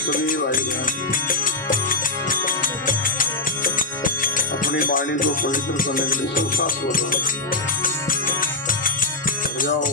सभी भाई बहन अपनी वाणी को पवित्र करने के लिए सब साथ बोलो जाओ।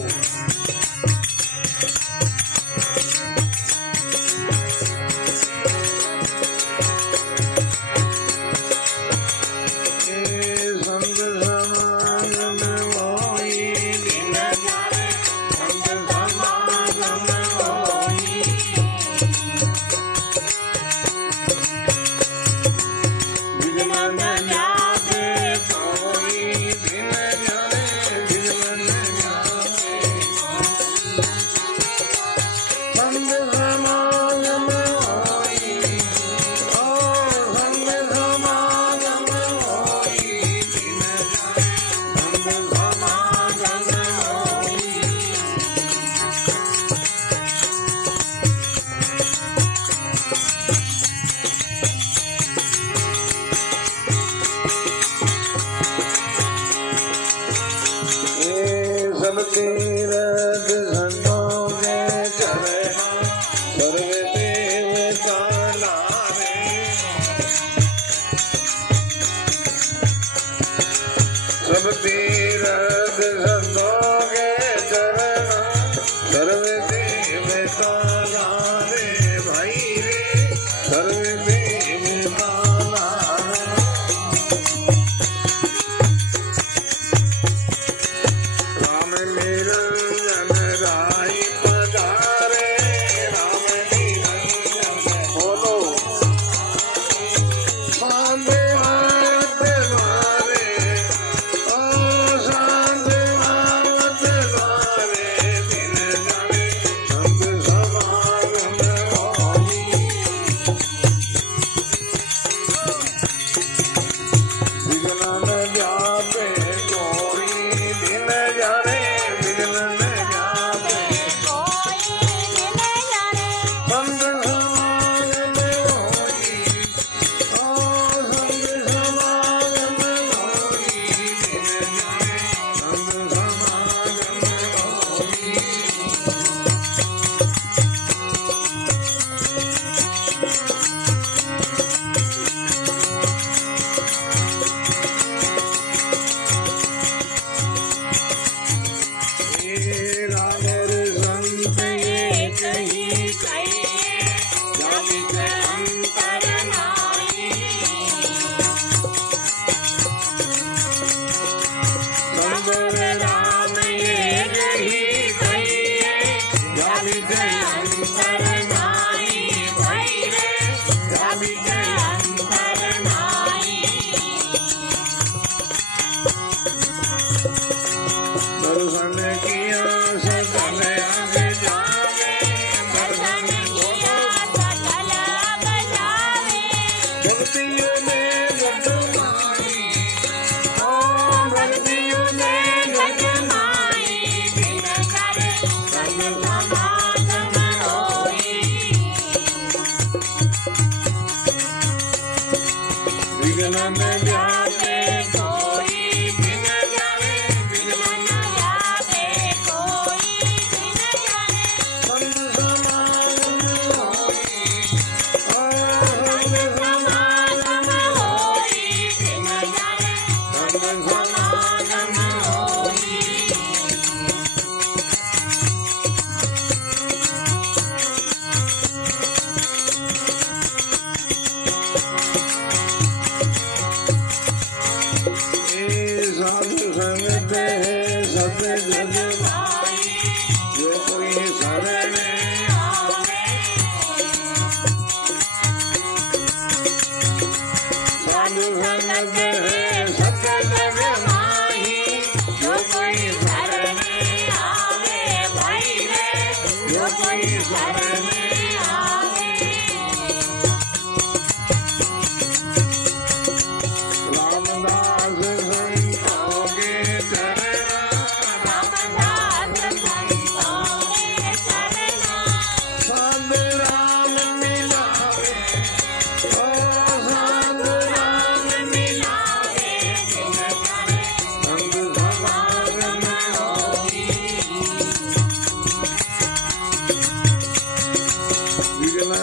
मिला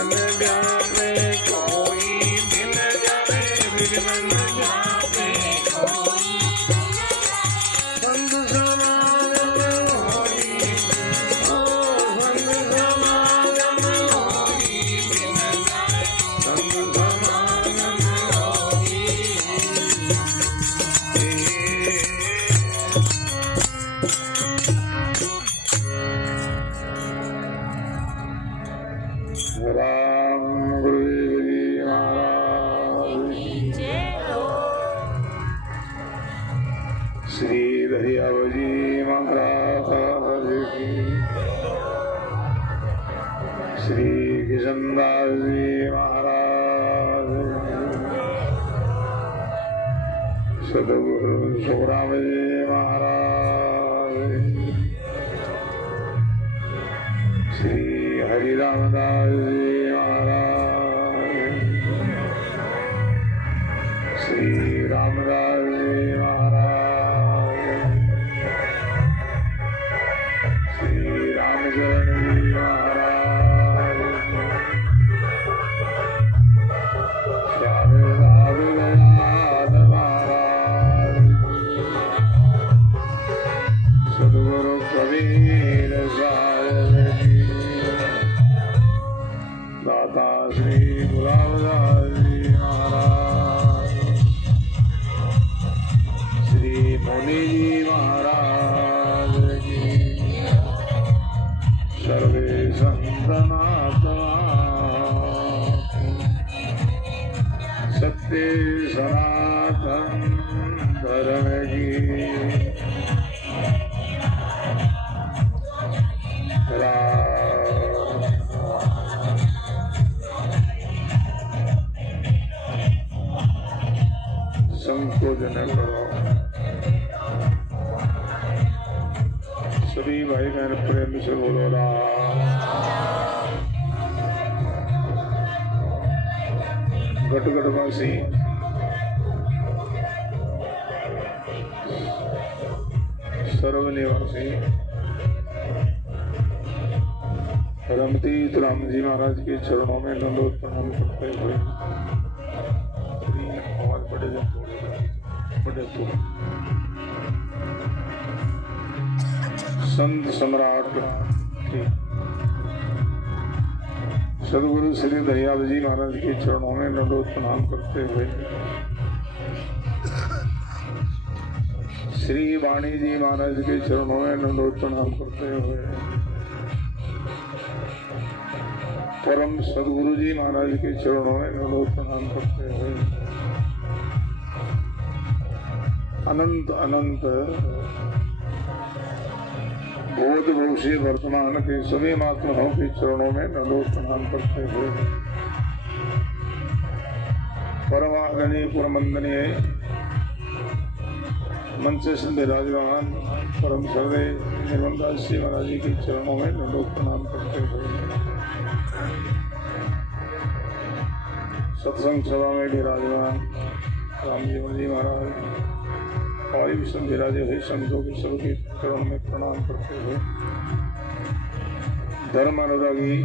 मन व्यापे कोई मिल जावे विघ्न न व्यापे कोई संत समागम होई संत समागम होई संत समागम होई राम गुरु जी महाराज श्री दरियाव जी महाराज की श्री किशनदास जी महाराज सदगुरु सुखराम जी महाराज श्री हरिरामदास जी महाराज श्री रामदास जी महाराज श्री रामचरण जी महाराज श्याम दयाल महाराज सदगुरु कबीर साहिब जी दाता श्री गुलाबदास जी महाराज श्री मुनि जी महाराज जी सर्वे संतनात्मा सत्य सनातन धर्म की संशोधन करो। सभी भाई बहन प्रेम से बोलो राम। गटगटवासी सर्वनिवासी रमतीत राम जी महाराज के चरणों में दंडोत प्रणाम करते हुए आवाज बड़े तो संत सम्राट सदगुरु श्री दयाल जी महाराज के चरणों में दंडोत प्रणाम करते हुए श्री वाणी जी महाराज के चरणों में दंडोत प्रणाम करते हुए परम सदगुरु जी महाराज के चरणों में दंडोत प्रणाम करते हुए अनंत अनंत बोध भविष्य वर्तमान के सभी महात्माओं के चरणों में दंडोत प्रणाम करते हुए परमादरणीय परमंदनीय मंच से विराजमान परम श्रद्धेय निर्मलदास जी महाराज जी के चरणों में दंडोत प्रणाम करते हुए सत्संग सभा में विराजमान रामजीवन जी महाराज और भी सब विराजे हुए संतों के सबके चरणों में प्रणाम करते हुए धर्म अनुरागी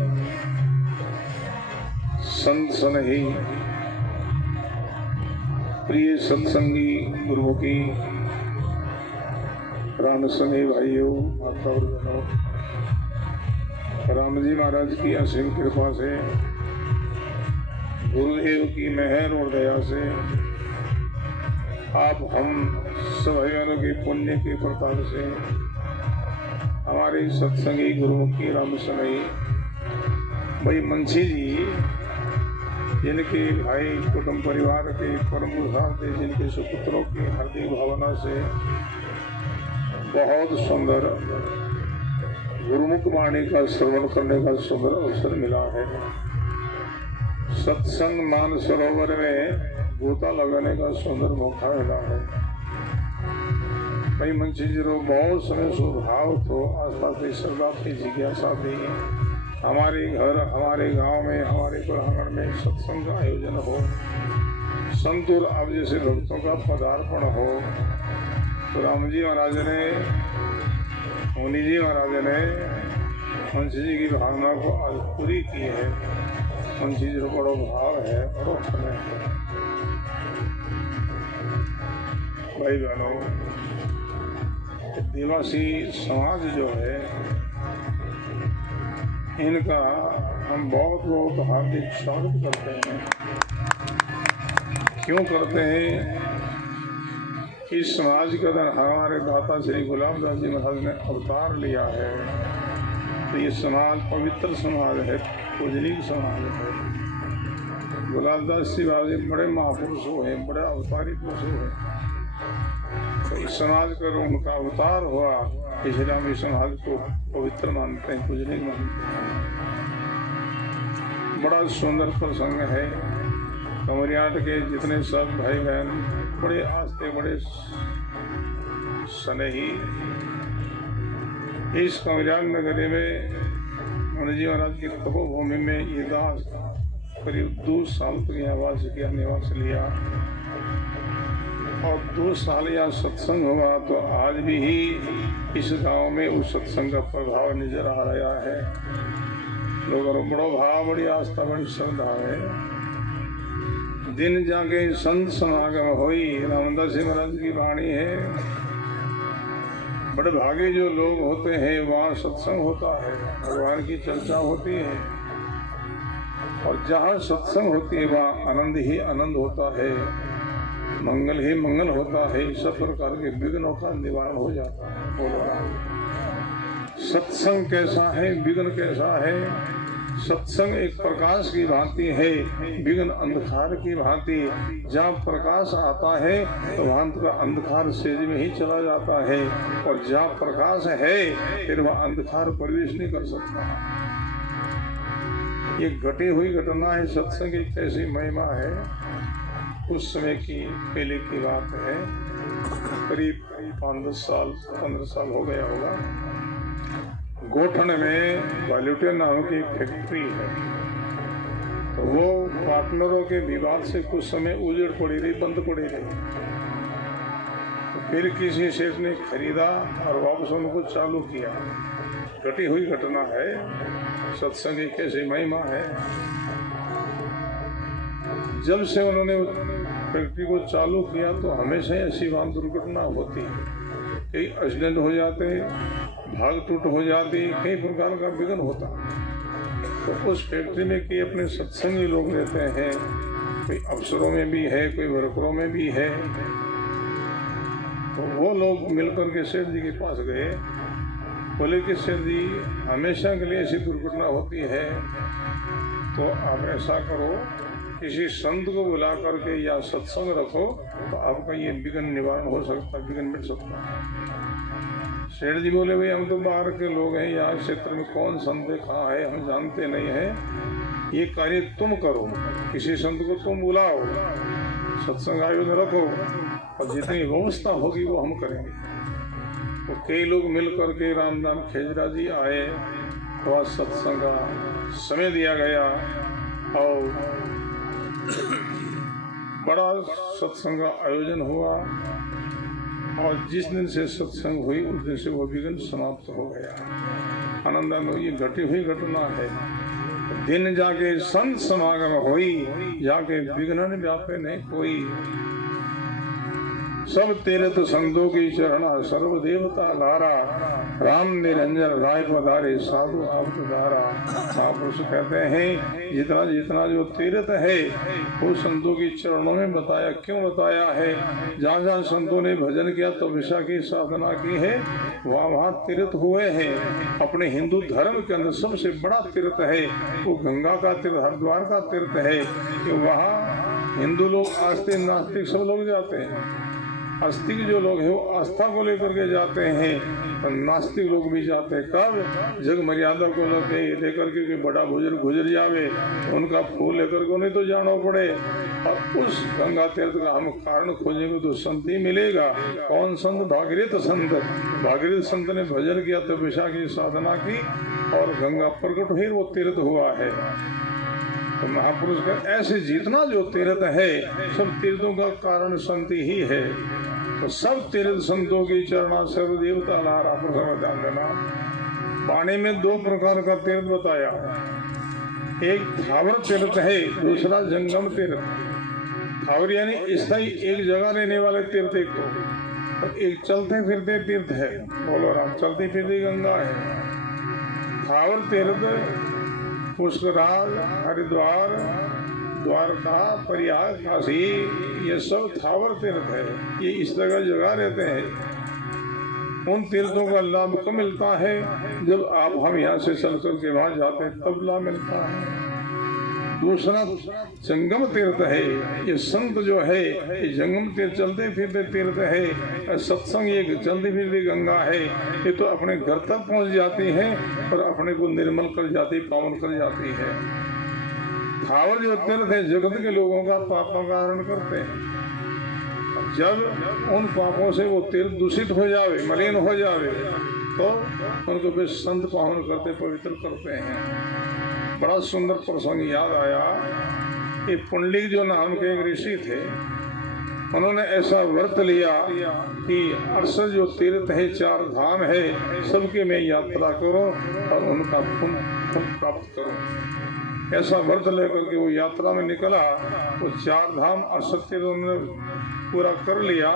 संत सनही प्रिय सत्संगी गुरुमुखी राम सने भाइयों माता और बहनों, राम जी महाराज की असीम कृपा से गुरुदेव की मेहर और दया से आप हम सभी के पुण्य के प्रताप से हमारे सत्संगी गुरुमुखी राम सनई भाई मुंशी जी जिनके भाई कुटुंब परिवार के परम पुरुषार्थ थे, जिनके सुपुत्रों की हार्दिक भावना से बहुत सुंदर गुरुमुख वाणी का श्रवण करने का सुंदर अवसर मिला है। सत्संग मान सरोवर में गोता लगाने का सुंदर मौका मिला है। कई मुंशी जी लोग बहुत समय स्वभाव तो आस्था थी, श्रद्धा थी, जिज्ञासा थी, हमारे घर हमारे गांव में हमारे प्रांगण में सत्संग का आयोजन हो, संत और आप जैसे भक्तों का पदार्पण हो। तो राम जी महाराज ने मुनि जी महाराज ने मुंशी जी की भावना को आज पूरी की है। उन चीज़ को बड़ो भाव है, बड़ो समय है। भाई बहनों, आदिवासी समाज जो है, इनका हम बहुत बहुत हार्दिक स्वागत करते हैं। क्यों करते हैं? इस समाज के अंदर हमारे दाता श्री गुलाबदास जी महाराज ने अवतार लिया है, तो ये समाज पवित्र समाज है, पूजनीय समाज है। गुलाबदास जी महाराज बड़े महापुरुष हुए, बड़े अवतारी पुरुष हुए, तो इस समाज का उनका अवतार हुआ, इसलिए हम इस समाज को पवित्र मानते हैं, पूजनीय मानते हैं। बड़ा सुंदर प्रसंग है। कमरियाट के जितने सब भाई बहन बड़े आस्थे, बड़े स्नेही, इस कमरियाट नगरी में मुनि जी महाराज की तपोभूमि में ये दास करीब 2 साल तक यहाँ वास किया, निवास लिया, और 2 साल यहाँ सत्संग हुआ। तो आज भी ही इस गांव में उस सत्संग का प्रभाव नजर आ रहा है। लोगों को बड़ो भाव, बड़ी आस्था, बड़ी श्रद्धा है। दिन जाके संत समागम हुई, रामदास जी महाराज की वाणी है। बड़े भागे जो लोग होते हैं, वहाँ सत्संग होता है, भगवान की चर्चा होती है, और जहाँ सत्संग होती है वहाँ आनंद ही आनंद होता है, मंगल ही मंगल होता है। सब प्रकार के विघ्नों का निवारण हो जाता है। बोलो, सत्संग कैसा है, विघ्न कैसा है? सत्संग एक प्रकाश की भांति है, विघ्न अंधकार की भांति। जहाँ प्रकाश आता है तो वहाँ का अंधकार सेज में ही चला जाता है, और जहाँ प्रकाश है फिर वह अंधकार प्रवेश नहीं कर सकता। ये घटी हुई घटना है। सत्संग की कैसी महिमा है। उस समय की पहले की बात है, करीब 5-10 साल 15 साल हो गया होगा। गोठन में वाल्यूटिया नाम की एक फैक्ट्री है, तो वो पार्टनरों के विवाद से कुछ समय उजड़ पड़ी रही, बंद पड़ी रही। तो फिर किसी सेठ ने खरीदा और वापस उनको चालू किया। घटी हुई घटना है। सत्संग की कैसी महिमा है। जब से उन्होंने फैक्ट्री को चालू किया तो हमेशा ऐसी वहां दुर्घटना होती है, कई एक्सीडेंट हो जाते, भाग टूट हो जाती, कई प्रकार का विघ्न होता। तो उस फैक्ट्री में कई अपने सत्संगी लोग रहते हैं, कोई अफसरों में भी है, कोई वर्करों में भी है। तो वो लोग मिलकर के सेठ जी के पास गए, बोले कि सेठ जी हमेशा के लिए ऐसी दुर्घटना होती है, तो आप ऐसा करो, किसी संत को बुला करके या सत्संग रखो, तो आपका ये विघ्न निवारण हो सकता, विघ्न मिट सकता है। सेठ जी बोले, भाई हम तो बाहर के लोग हैं, यहाँ क्षेत्र में कौन संत कहाँ है हम जानते नहीं हैं, ये कार्य तुम करो, किसी संत को तुम बुलाओ, सत्संग आयोजन रखो, और जितनी व्यवस्था होगी वो हम करेंगे। तो कई लोग मिल करके रामदाम खेजरा जी आए, तो सत्संग का समय दिया गया, और बड़ा सत्संग का आयोजन हुआ, और जिस दिन से सत्संग हुई उस दिन से वो विघ्न समाप्त हो गया। आनंद ये घटी हुई घटना है। दिन जाके संत समागम हुई, जाके विघ्न व्यापे नहीं कोई। सब तीर्थ संतों की चरणा सर्व देवता लारा, राम निरंजन राय पधारे साधु आपको धारा। महापुरुष कहते हैं जितना जितना जो तीर्थ है वो संतों की चरणों में बताया। क्यों बताया है? जहाँ जहाँ संतों ने भजन किया तपस्या की साधना की है, वहाँ वहाँ तीर्थ हुए हैं। अपने हिंदू धर्म के अंदर सबसे बड़ा तीर्थ है वो गंगा का तीर्थ, हरिद्वार का तीर्थ है, कि वहाँ हिंदू लोग आस्तिक नास्तिक सब लोग जाते हैं। आस्तिक जो लोग हैं वो आस्था को लेकर के जाते हैं, और नास्तिक लोग भी जाते हैं। कब? जग मर्यादा को लेकर के बड़ा बुजुर्ग गुजर जावे, उनका फूल लेकर के उन्हें तो जाना पड़े। और उस गंगा तीर्थ का हम कारण खोजेंगे तो संत ही मिलेगा। कौन संत? भागीरथ संत। भागीरथ संत ने भजन किया, तपस्या की साधना की, और गंगा प्रकट हुई, वो तीर्थ हुआ है। तो महापुरुष का ऐसे जितना जो तीर्थ है सब तीर्थों का कारण संत ही है। तो सब तीर्थ संतों की चरणा सर्व देवता लारा। ध्यान देना, पानी में 2 प्रकार का तीर्थ बताया। एक थावर तीर्थ है, दूसरा जंगम तीर्थ। थावर यानी स्थायी एक जगह रहने वाले तीर्थ एक तो, और एक चलते फिरते तीर्थ है। बोलो राम, चलती फिरती गंगा है। थावर तीर्थ पुष्कराज, हरिद्वार, द्वारका, प्रयाग, काशी, ये सब थावर तीर्थ है। ये इस जगह रहते हैं। उन तीर्थों का लाभ कब मिलता है? जब आप हम यहाँ से चल कर के वहाँ जाते हैं तब लाभ मिलता है। दूसरा जंगम तीर्थ है। ये संत जो है ये जंगम तीर्थ, चलते फिरते तीर्थ है। सत्संग एक चलती फिरती गंगा है। ये तो अपने घर तक पहुँच जाती है और अपने को निर्मल कर जाती, पावन कर जाती है। थावर जो तीर्थ है जगत के लोगों का पापों का हरण करते हैं। जब उन पापों से वो तीर्थ दूषित हो जावे, मलिन हो जावे, तो उनको फिर संत पावन करते, पवित्र करते हैं। बड़ा सुंदर प्रसंग याद आया। ये पुंडलिक जो नाम के एक ऋषि थे, उन्होंने ऐसा व्रत लिया कि 68 जो तीर्थ है, 4 धाम है, सबके मैं यात्रा करूं और उनका पुण्य प्राप्त करूं। ऐसा व्रत लेकर के वो यात्रा में निकला। वो 4 धाम 68 तीर्थ उन्होंने पूरा कर लिया।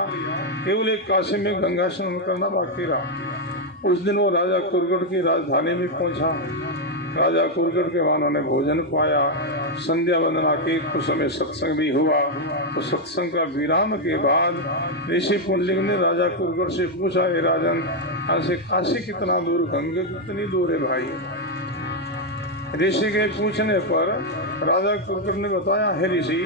केवल एक काशी में गंगा स्नान करना बाकी रहा। उस दिन वो राजा कुरगढ़ की राजधानी में पहुंचा। राजा कुरगढ़ के वहां उन्होंने भोजन पाया, संध्या वंदना की, कुछ समय सत्संग भी हुआ। तो सत्संग का विराम के बाद ऋषि पुंडलिक ने राजा कुरगढ़ से पूछा, हे राजन, यहाँ से काशी कितना दूर, गंगा कितनी दूर है भाई? ऋषि के पूछने पर राजा कुरगढ़ ने बताया, हे ऋषि,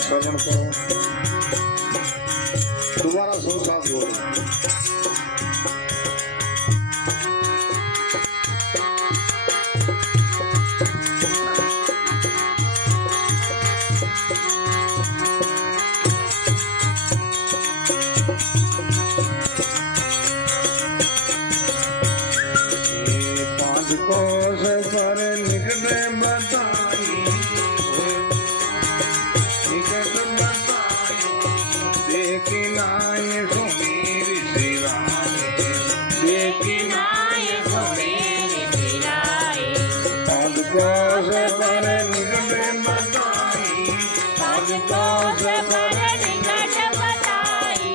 श्रवण करो, दोबारा संसार बोलो। पांच कोस पर निकले बताई, देखिनाए सुमेर सिराए, देखिनाए सुमेर सिराए। पांच कोस पर निकले बताई, पांच कोस पर निकले बताई,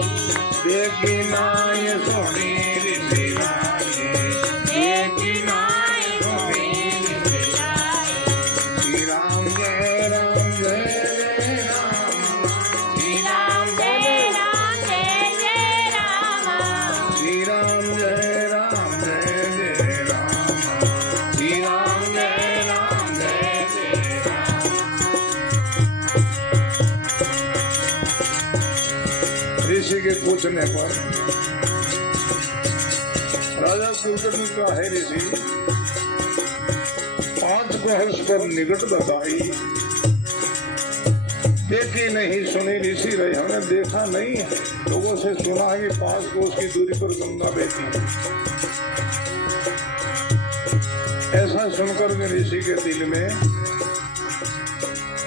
देखिनाए सुमेर सिराए, देखिनाए सुमेर सिराए। श्री राम जय राम जय जय राम, श्री राम जय राम जय जय राम, श्री राम जय राम जय जय राम, श्री राम जय राम जय जय राम। ऋषि के पूछने पर राजा कुरगढ़ ने कहा, है ऋषि, 5 कोस पर निकट बताई, देखी नहीं सुनी ऋषि रहे, हमने देखा नहीं है, लोगों से सुना है कि 5 कोस की दूरी पर गंगा बहती है। ऐसा सुनकर के ऋषि के दिल में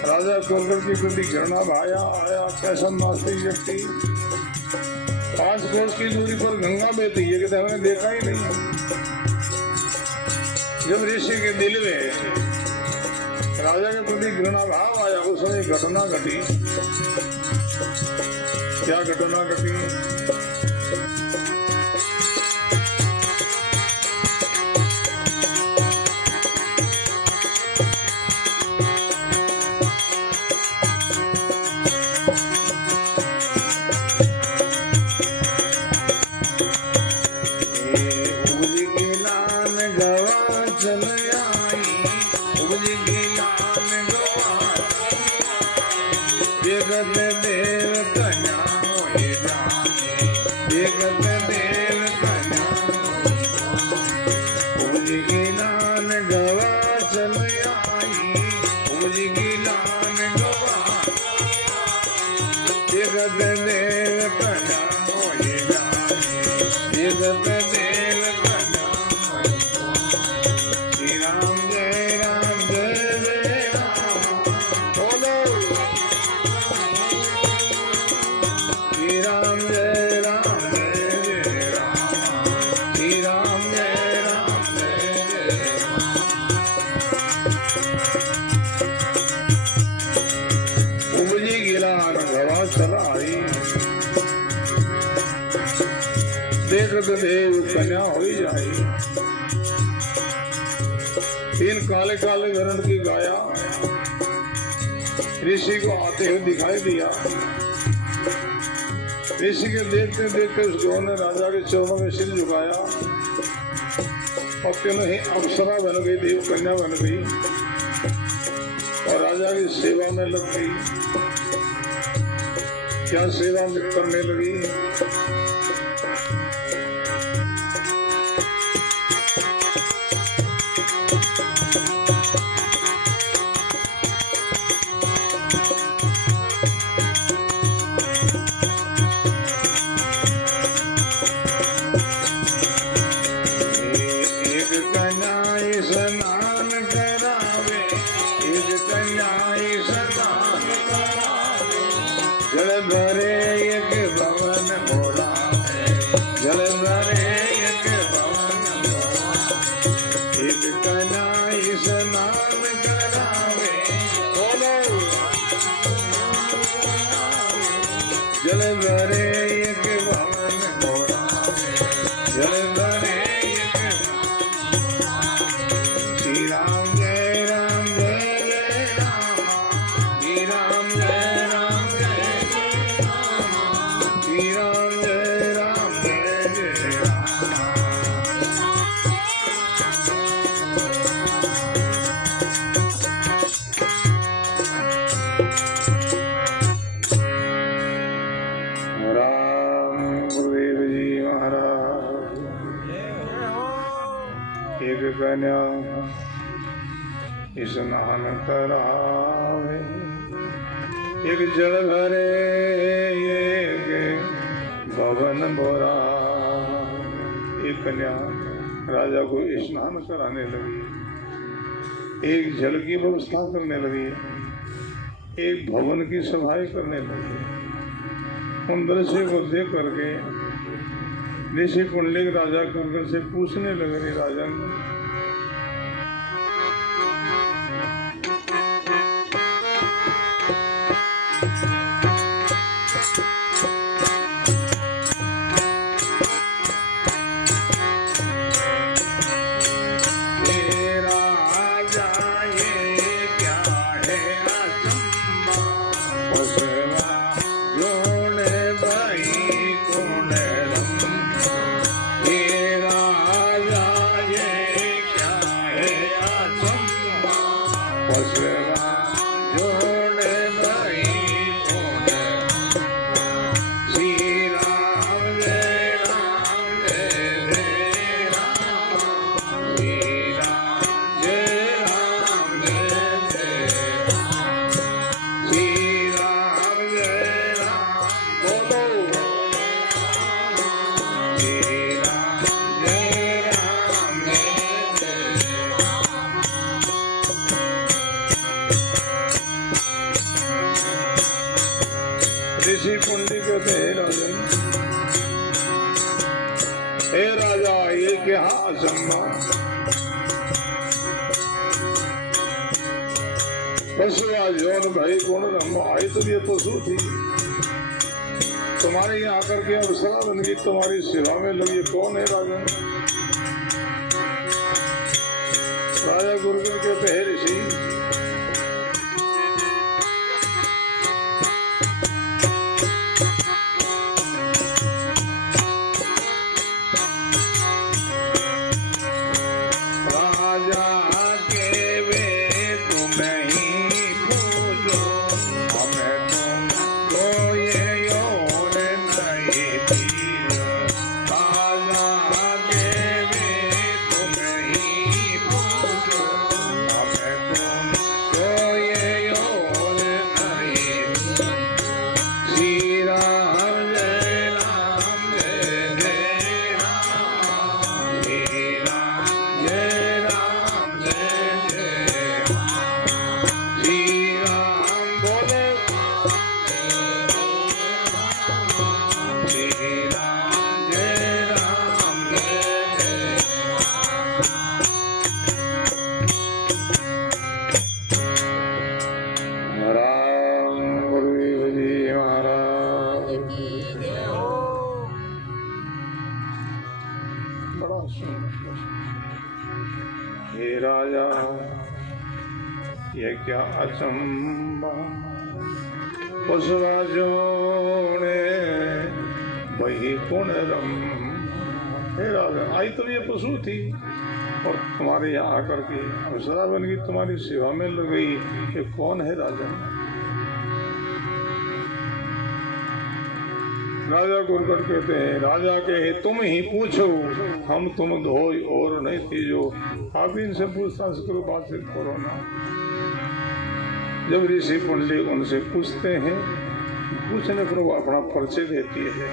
राजा कुरगढ़ की प्रति घृणा भाया आया। कैसा नास्तिक व्यक्ति, 5 कोस की दूरी पर गंगा बहती है, कहते हमने देखा ही नहीं है। जब ऋषि के दिल में राजा के प्रति घृणा भाव आया, उस समय घटना घटी। क्या घटना घटी? उपजी गिलान घवा चला आई, देखत देव कन्या हो जाई। तीन काले काले गरण की गाया ऋषि को आते हुए दिखाई दिया। ऋषि के देखते देखते उस गौ ने राजा के चरणों में सिर झुकाया और तीनों ही अप्सरा बन गई, देव कन्या बन गई और राजा की सेवा में लग गई। क्या सेवा करने लगी? कन्या स्नान करावे, एक जल भरे एक भवन बोरा। एक कन्या राजा को स्नान कराने लगी, एक जल की व्यवस्था करने लगी, एक भवन की सफाई करने लगी। उन दृश्य को देख करके ऋषि पुंडलिक राजा कुंकर से पूछने लगे, राजन ऋषि पुंडलिक कहते हे राजन, हे राजा ये क्या अचंभा, पशुआ जौन भाई गुण ब्रह्म आई तो ये पशु थी, तुम्हारे यहाँ आकर के अवसरा बन गई, तुम्हारी सेवा में लगी, कौन है राजन? राजा गुरुकुल कहते हे ऋषि, ये क्या अचंबा पशुरा जोड़े वही पुण्य रम। हे राजन, आई तो ये पशु थी और तुम्हारे यहाँ आकर के अप्सरा बन गई, तुम्हारी सेवा में लग गई। ये कौन है राजन? राजा गुरकट कहते हैं, राजा कहे तुम ही पूछो, हम तुम धोई और नहीं तीजो। आप इनसे पूछताछ करो, बातचीत करो ना। जब ऋषि पुंडलिक उनसे पूछते हैं, पूछने पर वो अपना परिचय देती है।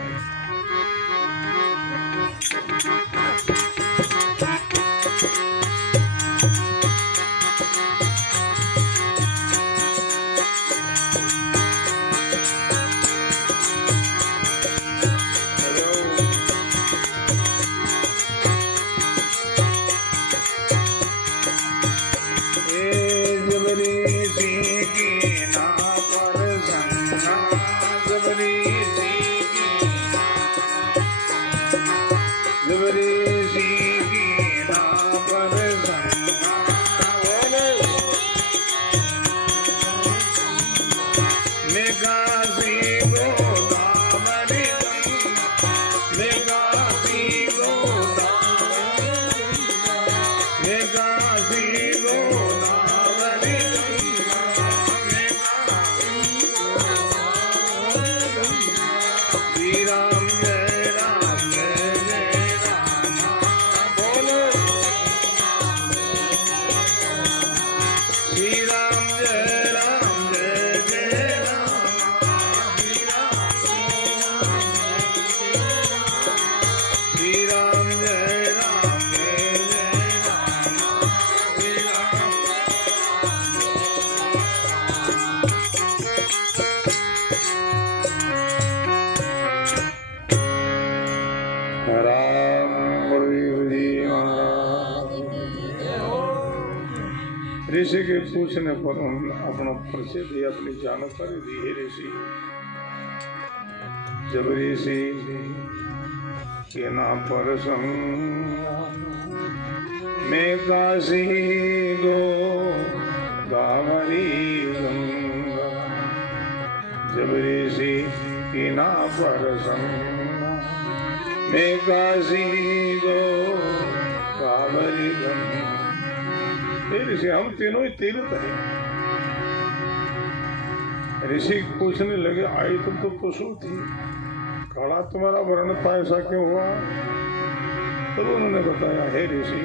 ऋषि के पूछने पर उन्होंने अपना परिचय दिया, अपनी जानकारी दी है ऋषि। जब ऋषि के नाम पर मैं काशी गो दावरी गंगा। जब ऋषि के नाम पर मैं काशी गो दावरी गंगा। ऋषि हम तीनों ही तीर्थ हैं। ऋषि पूछने लगे, आई तुम तो पशु थी, काला तुम्हारा वर्ण था, ऐसा क्यों हुआ? तब उन्होंने बताया, हे ऋषि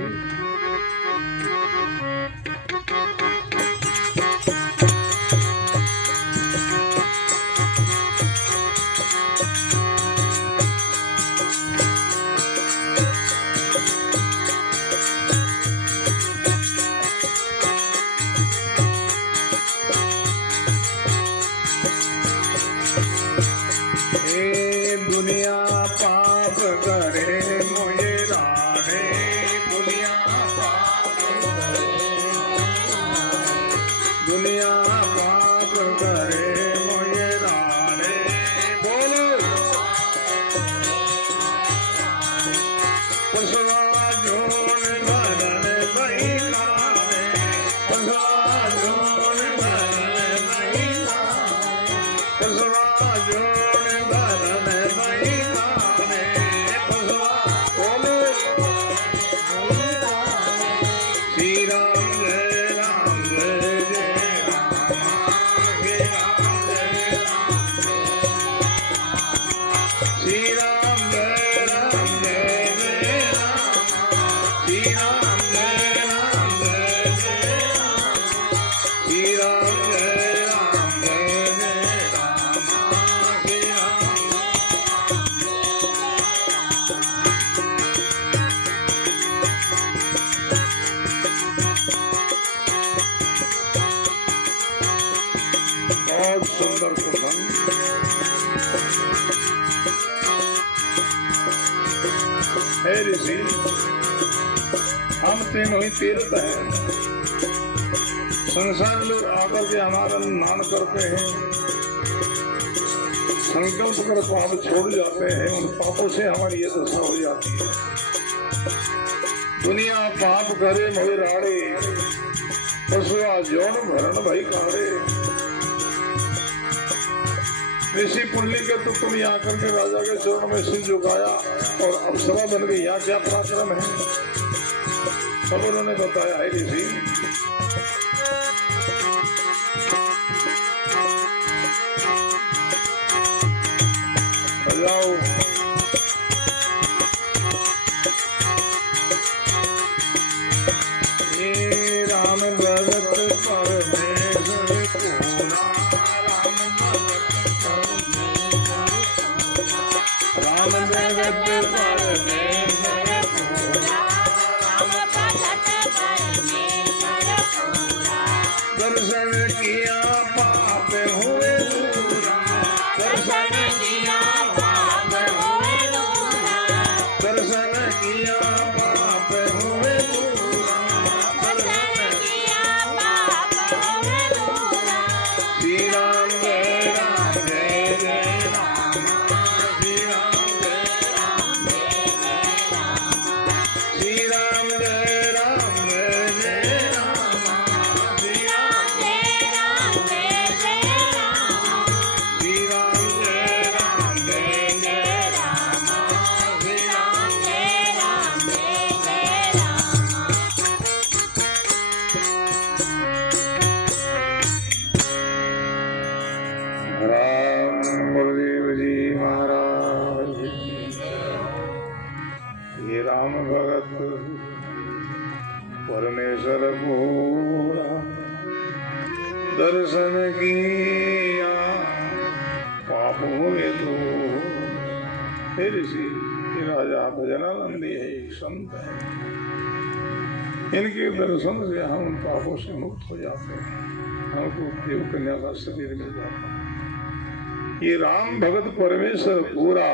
हम तीनों ही तीर्थ हैं। संसार लोग आकर के हमारा मान करते हैं, संकल्प कर पाप छोड़ जाते हैं, उन पापों से हमारी ये दशा हो जाती है। दुनिया पाप करे मोहे राड़े, पशुआ जौन भरण भाई कारे। ऋषि पुल्ली के तो तुम यहाँ करके राजा के चरण में सिर झुकाया और अप्सरा बन गई, यहाँ क्या पराक्रम है? सब उन्होंने बताया है ऋषि। बजाओ ये राम भगत परमेश्वर पूरा, राम भगत परमेश्वर पूरा, दर्शन किया पाप हुए दूरा, दर्शन किया पाप हुए दूरा, दर्शन किया पाप हुए दूरा, दर्शन किया पाप हुए दूरा। श्री राम जय राम जय जय राम, श्री राम जय राम जय जय राम, श्री राम जय राम जय जय राम, श्री राम जय राम जय जय राम, श्री राम जय राम जय जय राम, श्री राम जय राम जय जय राम। राम गुरुदेव जी महाराज की जय। ये राम भगत परमेश्वर पूरा, दर्शन किया पाप हुए दूर। हे ऋषि, ये राजा भजनानंदी है, एक संत है, इनके दर्शन से हम पापों से मुक्त हो जाते हैं, हमको देव कन्या का शरीर मिल जाता है। ये राम भगत परमेश्वर पूरा,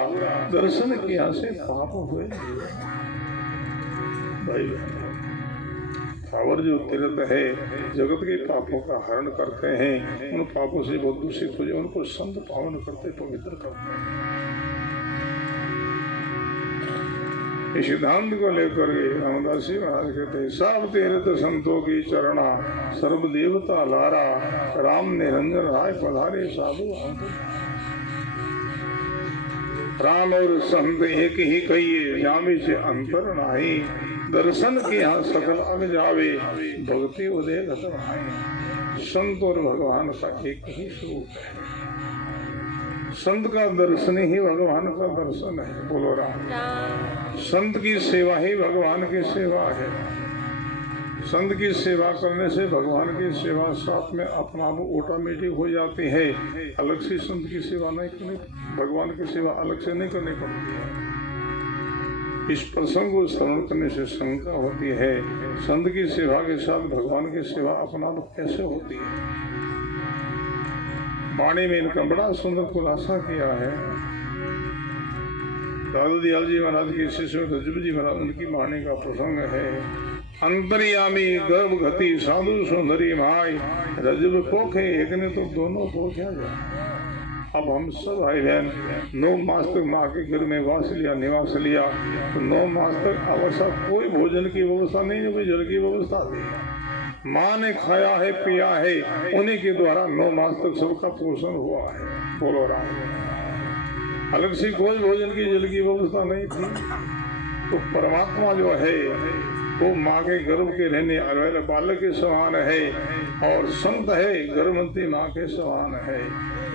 दर्शन किया से पाप हुए। भाई पावर जो तीर्थ है, जगत के पापों का हरण करते हैं, उन पापों से बहुत दूषित हो जाए, उनको संत पावन करते, पवित्र करते हैं। इस सिद्धांत को लेकर के रामदास जी महाराज कहते हैं, सब तीर्थ संतों की चरणा, सर्व देवता लारा, राम निरंजन राय पधारे साधु अंत। राम और संत एक ही कहिए, जामे से अंतर नाही, दर्शन के यहाँ सकल अग जावे, भक्ति उदय घट भाई। संत और भगवान का एक ही स्वरूप है, संत का दर्शन ही भगवान का दर्शन है। बोलो राम। संत की सेवा ही भगवान की सेवा है, संत की सेवा करने से भगवान की सेवा साथ में अपना आप ऑटोमेटिक हो जाती है। अलग से संत की सेवा नहीं करनी, भगवान की सेवा अलग से नहीं करनी पड़ती है। इस प्रसंग को स्मरण करने से शंका होती है, संत की सेवा के साथ भगवान की सेवा अपना आप कैसे होती है? वाणी में इनका बड़ा सुंदर खुलासा किया है। दादू दयाल जी महाराज के शिष्य रजब जी महाराज, उनकी वाणी का प्रसंग है। अंतर्यामी गर्भ गति साधु सुंदरी माई, रजब पोखे एक ने तो दोनों पोख्या जाए। अब हम सब भाई बहन 9 मास तक माँ के घर में वास लिया, निवास लिया, तो 9 मास तक आवश्यक कोई भोजन की व्यवस्था नहीं है, कोई जल की व्यवस्था थी। माँ ने खाया है, पिया है, उन्हीं के द्वारा 9 मास तक सबका पोषण हुआ है। बोलो राम। अलग से कोई भोजन की जल की व्यवस्था नहीं थी। तो परमात्मा जो है वो माँ के गर्भ के रहने वाले बालक के समान है, और संत है गर्भवती माँ के समान है।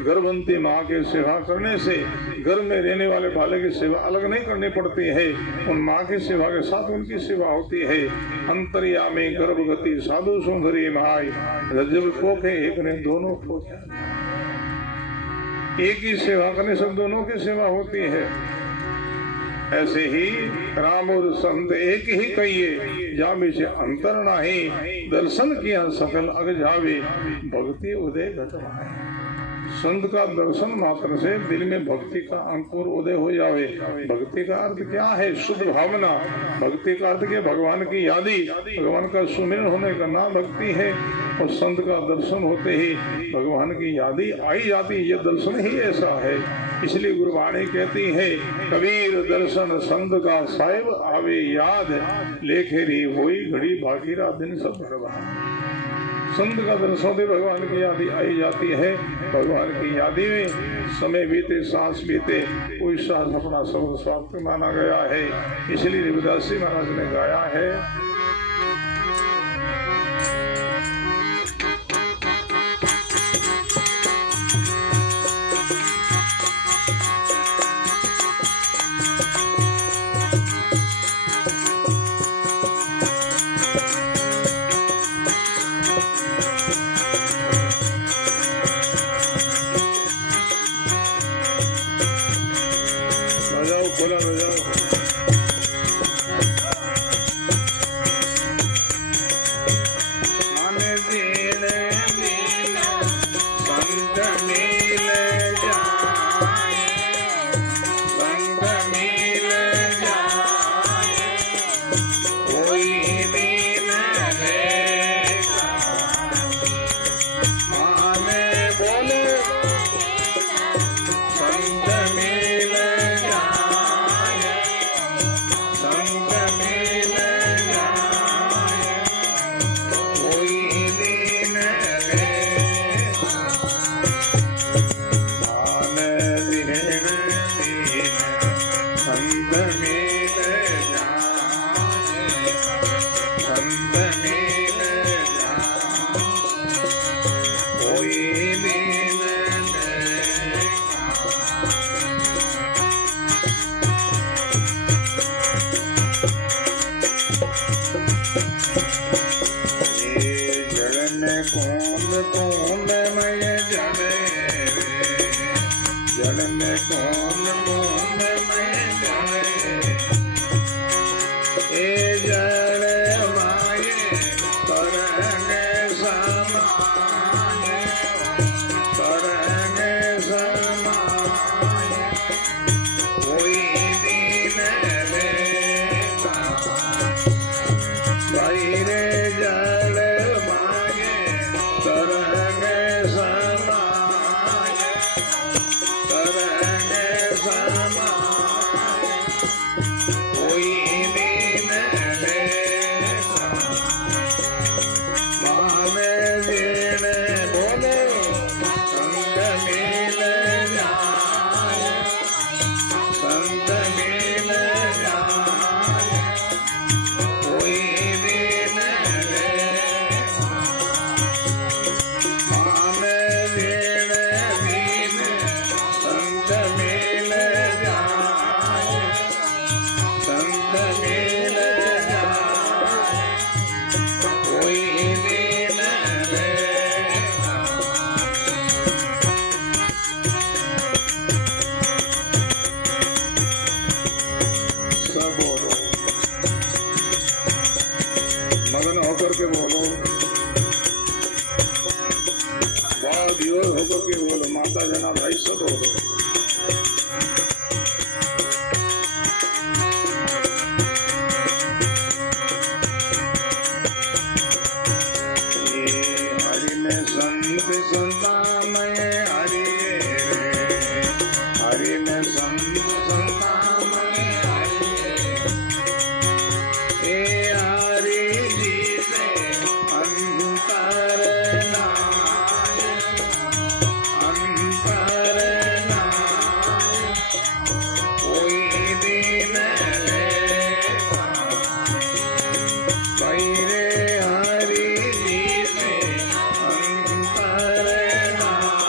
गर्भवती माँ के सेवा करने से गर्भ में रहने वाले बालक की सेवा अलग नहीं करनी पड़ती है, उन माँ की सेवा के साथ उनकी सेवा होती है। अंतर्यामी गर्भगति साधु सुंदरी माई, रजब पोखे एक ने दोनों पोखे। एक ही सेवा करने से दोनों की सेवा होती है। ऐसे ही राम और संत एक ही कहिए, जामे से अंतर नाही, दर्शन किया सकल अग जावे, भक्ति उदय घट भाई। संत का दर्शन मात्र से दिल में भक्ति का अंकुर उदय हो जावे। भक्ति का अर्थ क्या है? शुद्ध भावना। भक्ति का अर्थ क्या? भगवान की यादी, भगवान का सुमिरन होने का नाम भक्ति है। और संत का दर्शन होते ही भगवान की यादी आई जाती, ये दर्शन ही ऐसा है। इसलिए गुरुवाणी कहती है, कबीर दर्शन संत का साहिब आवे याद, लेखेरी होई घड़ी भागीरा दिन सब बर्बाद। संत का दर्शन होते भगवान की याद आई जाती है। भगवान की यादी में समय बीते, सांस बीते, कोई सांस अपना सर्व स्वार्थ माना गया है। इसलिए रविदास जी महाराज ने गाया है, बोला न जाओ। मन दीन दीन संत मिल जाए, संत मिल जाए, कोई दीन रहेगा। माने बोले संत मिल कौन मय जाने रे, जन में कौन मय जाने, ए जन माये करने समाये, करने समाये, कोई दिन लेता भाई रे जल माये करने समाये, करने समाये, कोई दिन लेता माने दिन बोलो संत मिल जाए, संत मिल जाए, कोई दिन लेता माने दिन दिन संत मिल जाए, संत मिल जाए, कोई दिन लेता। सब बोलो, मगन होकर के बोलो, बहुत योर होकर के बोलो, माता जना भाई सब बोलो। हरि में संत संतामय हरि रे, हरि में संत संतामय हरि रे, ए हरि जी से अंतर नाय, अंतर नाय, कोई दिन लेता भाई रे हरि जी से अंतर नाय,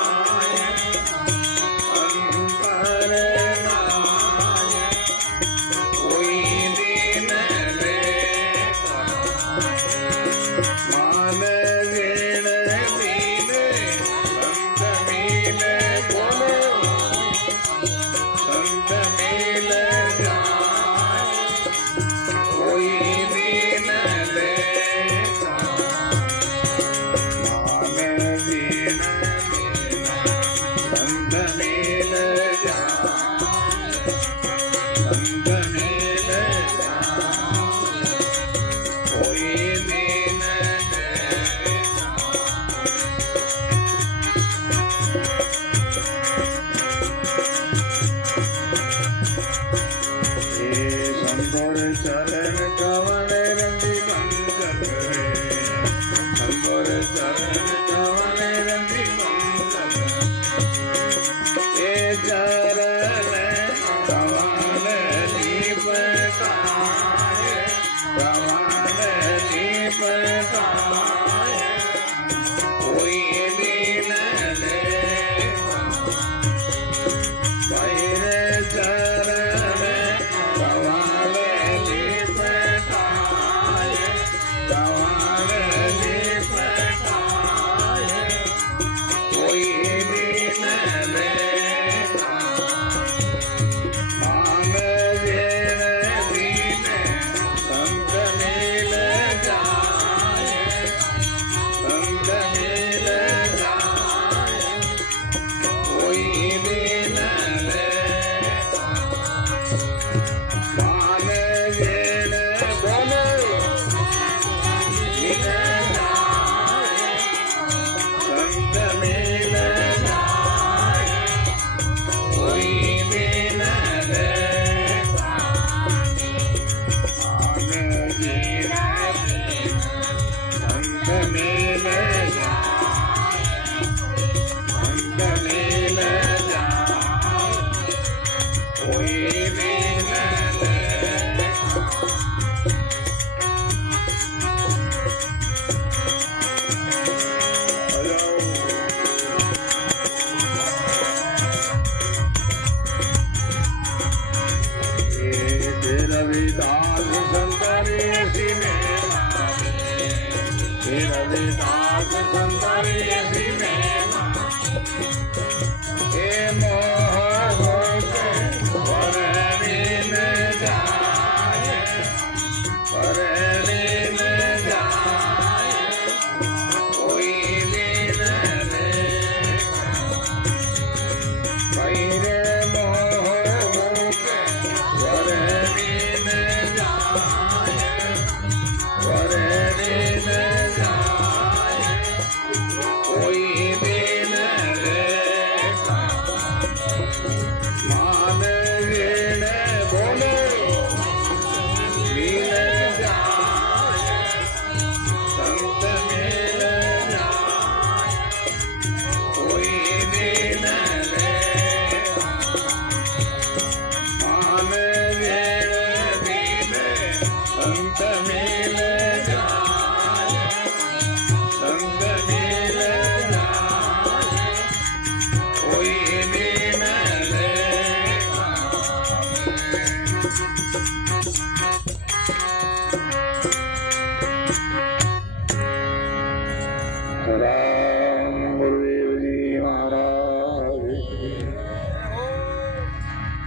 राम गुरुदेव जी महाराज,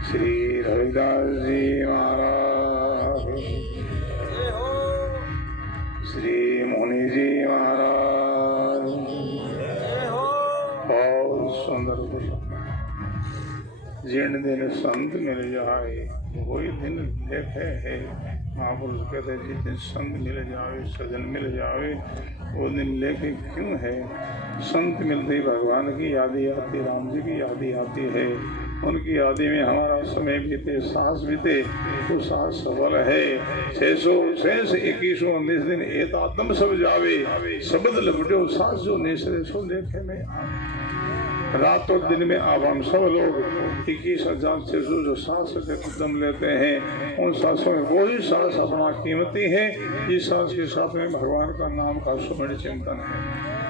श्री रविदास जी महाराज, श्री मुनि जी महाराज। बहुत सुंदर जिन दिन संत मिल जाए वही दिन देखे है। महापुरुष कहते हैं जिस दिन संत मिल जावे, सजन मिल जावे, वो दिन लेके क्यों है। संत मिलते ही भगवान की यादें आती, राम जी की यादें आती है। उनकी यादें में हमारा समय बीते, सांस बीते, वो सांस सबल है। 621 दिन एक आत्म सब जावे, शब्द लपटो सांस जो नेसरे सो देखे में। रात और दिन में अब हम सब लोग 21,600 जो सांस दम लेते हैं, उन सांसों में वही सांस अपना कीमती है जिस सांस के साथ में भगवान का नाम का सुमरण चिंतन है।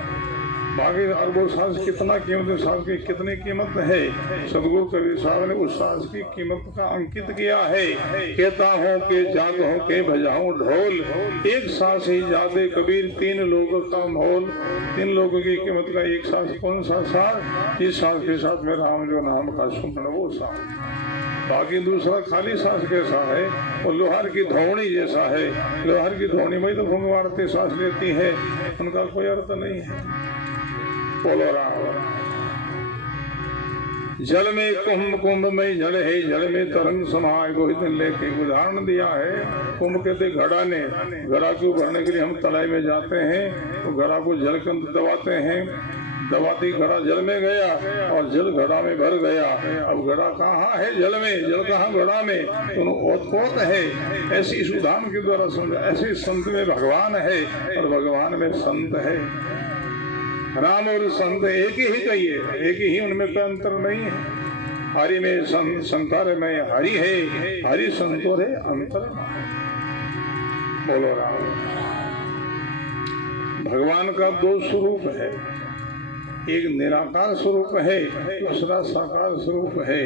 बाकी अरबों सांस कितना कीमत, सांस की कितनी कीमत है, सदगुरु कबीर साहब ने उस सांस की कीमत का अंकित किया है। कहता हूँ के जाग हो के बजाऊं ढोल, एक सांस ही जाते कबीर 3 लोगों का मोल। 3 लोगों की कीमत का एक सांस, कौन सा सांस? इस सांस के साथ में राम जो नाम का सुमरण वो सांस। बाकी दूसरा खाली सांस कैसा है, वो लोहार की धोवनी जैसा है। लोहार की धोवनी में तो फूंक मारते सांस लेती है, उनका कोई अर्थ नहीं है। बोलो राम। जल में कुंभ, कुंभ में जल है, जल में तरंग समाये। को दिन लेके उदाहरण दिया है। कुंभ कहते घड़ा ने, घड़ा को भरने के लिए हम तलाई में जाते हैं तो घड़ा को जल के अंदर दबाते हैं। दबाती घड़ा जल में गया और जल घड़ा में भर गया। अब घड़ा कहाँ है? जल में। जल कहाँ? घड़ा में। दोनों ओतप्रोत है। ऐसी इस उदाहरण के द्वारा समझा। ऐसे संत में भगवान है और भगवान में संत है। राम और संत एक ही कहिए, एक ही, उनमें कोई अंतर नहीं है। हरि में संत, संकर में हरि है, हरि संतों है अंतर। बोलो राम। भगवान का 2 स्वरूप है, एक निराकार स्वरूप है, दूसरा साकार स्वरूप है।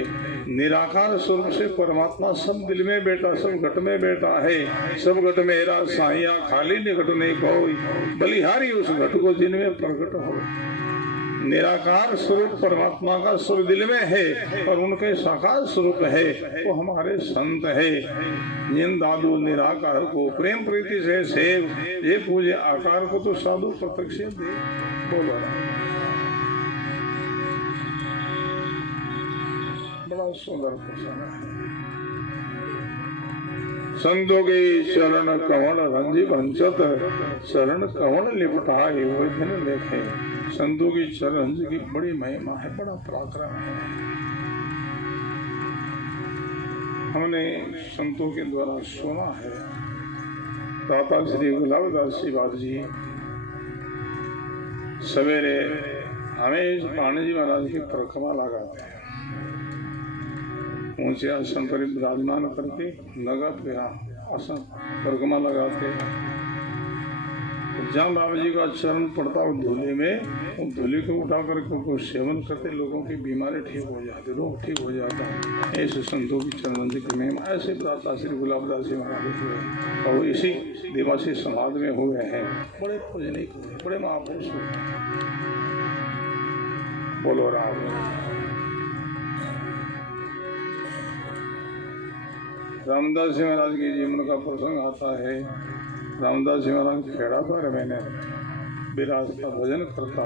निराकार स्वरूप से परमात्मा सब दिल में बैठा, सब घट में बैठा है। सब घट मेरा साइया खाली निकट नहीं कोई, बलिहारी उस घट को जिनमें प्रकट हो। निराकार स्वरूप परमात्मा का स्वर दिल में है और उनके साकार स्वरूप है, वो हमारे संत है। जिन दादू निराकार को प्रेम प्रीति से सेव, ये पूजे आकार को तो साधु प्रत्यक्ष दे। बोलो बड़ा सुंदर प्रसंग है। संतों के चरण कवण रंजी वंचत, शरण कवण लिपटाए वो दिन देखे। संतों की चरण की बड़ी महिमा है, बड़ा पराक्रम है। हमने संतों के द्वारा सुना है। दाता श्री गुलाबदास जी बाबा जी सवेरे हमें पाणी जी महाराज की परिक्रमा लगाते हैं। ऊंचे आसन पर विराजमान करके लगा पे आसन परिक्रमा लगाते। जहाँ बाबा जी का चरण पड़ता है धूले में, उस धूले को उठा करके सेवन करते, लोगों की बीमारी ठीक हो जाती, रोग ठीक हो जाता। ऐसे संतों की चरण जी की महिमा ऐसे दाता श्री गुलाबदास जी महाराज हुए और इसी देवासी समाज में हुए हैं। बड़े पूजनीय हुए, बड़े महापुरुष हुए। बोलो राम। रामदास जी महाराज के जीवन का प्रसंग आता है। रामदास जी महाराज खेड़ा पर मैंने विराजता भजन करता,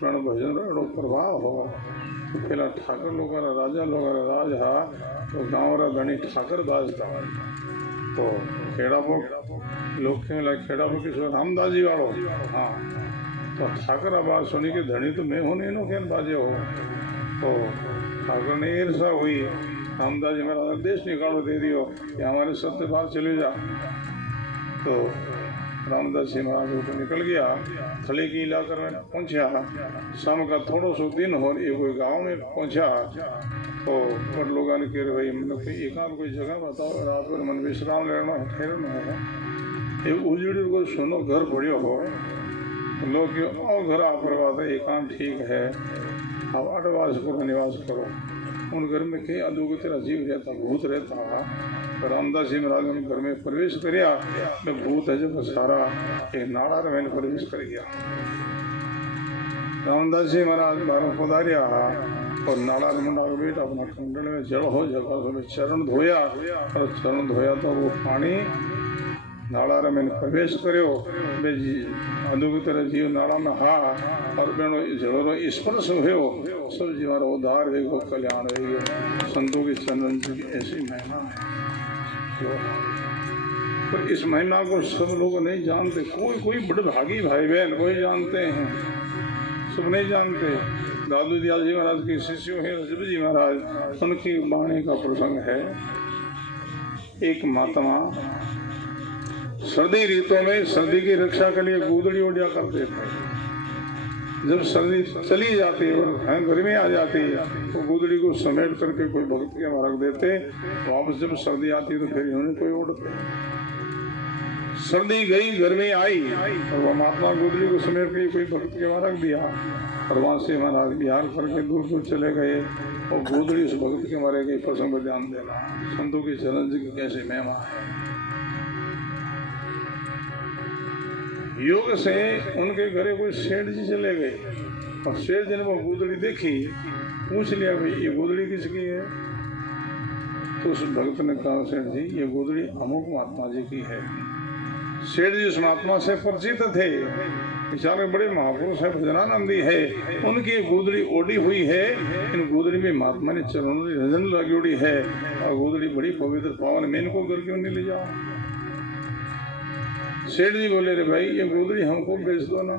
प्रण भजन रो प्रभाव हो। तो पहला ठाकर लोग राजा लोग राज हा तो गाँव रा धनी ठाकर बाजता। तो खेड़ा को लोग खेड़ा को किस रामदास जी वालों, हाँ, तो ठाकर आवाज सुनी के धनी तो मैं हूँ, नहीं खेल बाजे हो। तो ठाकर ने ईर्षा हुई, रामदास जी महाराज देश निकालो दे दियो कि हमारे सत्य बाहर चले जा। तो रामदास जी महाराज ऊपर निकल गया, थले की इलाके में पहुंचा। शाम का थोड़ा सो दिन हो, ये कोई गांव में पहुंचा। तो पर लोगों ने कह भाई मतलब कोई एकांत कोई जगह बताओ, रात भर मन विश्राम लेना ठहरना है। ये उजड़ी को सुनो घर पड़ियो हो। लोग क्यों घर आप है, एकांत ठीक है, आप अडवास करो, निवास करो। उन घर में कई अदोगो तेरा जीव रहता, भूत रहता था। तो रामदास जी महाराज ने घर में प्रवेश करिया, मैं भूत है जब सारा एक नाड़ा मैंने प्रवेश कर गया। रामदास जी महाराज भारत पधारिया और नाला मुंडा के बेटा अपना कंडल में जल हो जगह में चरण धोया और चरण धोया तो वो पानी नाला में प्रवेश करो जी अधु की तरह जीव नाला में हा और बेनो जलो स्पर्श हो सब जी हमारा उद्धार हो कल्याण हो संतों के चंदन जी की ऐसी महिमा है। पर इस महिमा को सब लोग नहीं जानते, कोई बड़े भागी भाई बहन कोई जानते हैं, सब नहीं जानते। दादू दयाल जी महाराज के शिष्य हैं रजब जी महाराज, उनकी वाणी का प्रसंग है। एक महात्मा सर्दी ऋतु में सर्दी की रक्षा के लिए गोदड़ी ओढ़िया करते थे। जब सर्दी चली जाती और गर्मी आ जाती तो गोदड़ी को समेट करके कोई भक्त के वहां रख देते, वापस जब सर्दी आती तो फिर इन्होंने कोई ओढ़ते। सर्दी गई गर्मी आई और वह महात्मा गोदड़ी को समेट के कोई भक्त के वहां रख दिया और वहां से महाराज बिहार करके दूर दूर चले गए और गोदड़ी उस भक्त के मारे गई। प्रसंग पर ध्यान देना, संतों की चरण जी की कैसे महिमा है। योग से उनके घरे कोई सेठ जी चले गए और सेठ जी ने वो गोदड़ी देखी, पूछ लिया भाई ये गोदड़ी किसकी है। तो उस भक्त ने कहा सेठ जी ये गोदड़ी अमुक महात्मा जी की है। सेठ जी उस महात्मा से परिचित थे, बेचारे बड़े महापुरुष है, भजनानंदी है, उनकी गोदड़ी ओढ़ी हुई है। इन गोदड़ी में महात्मा ने चरणों में रंजन लगी ओढ़ी है और गोदड़ी बड़ी पवित्र पावन में इनको घर क्यों नहीं ले जाओ। सेठ जी बोले रे भाई ये गोदड़ी हमको बेच दो ना।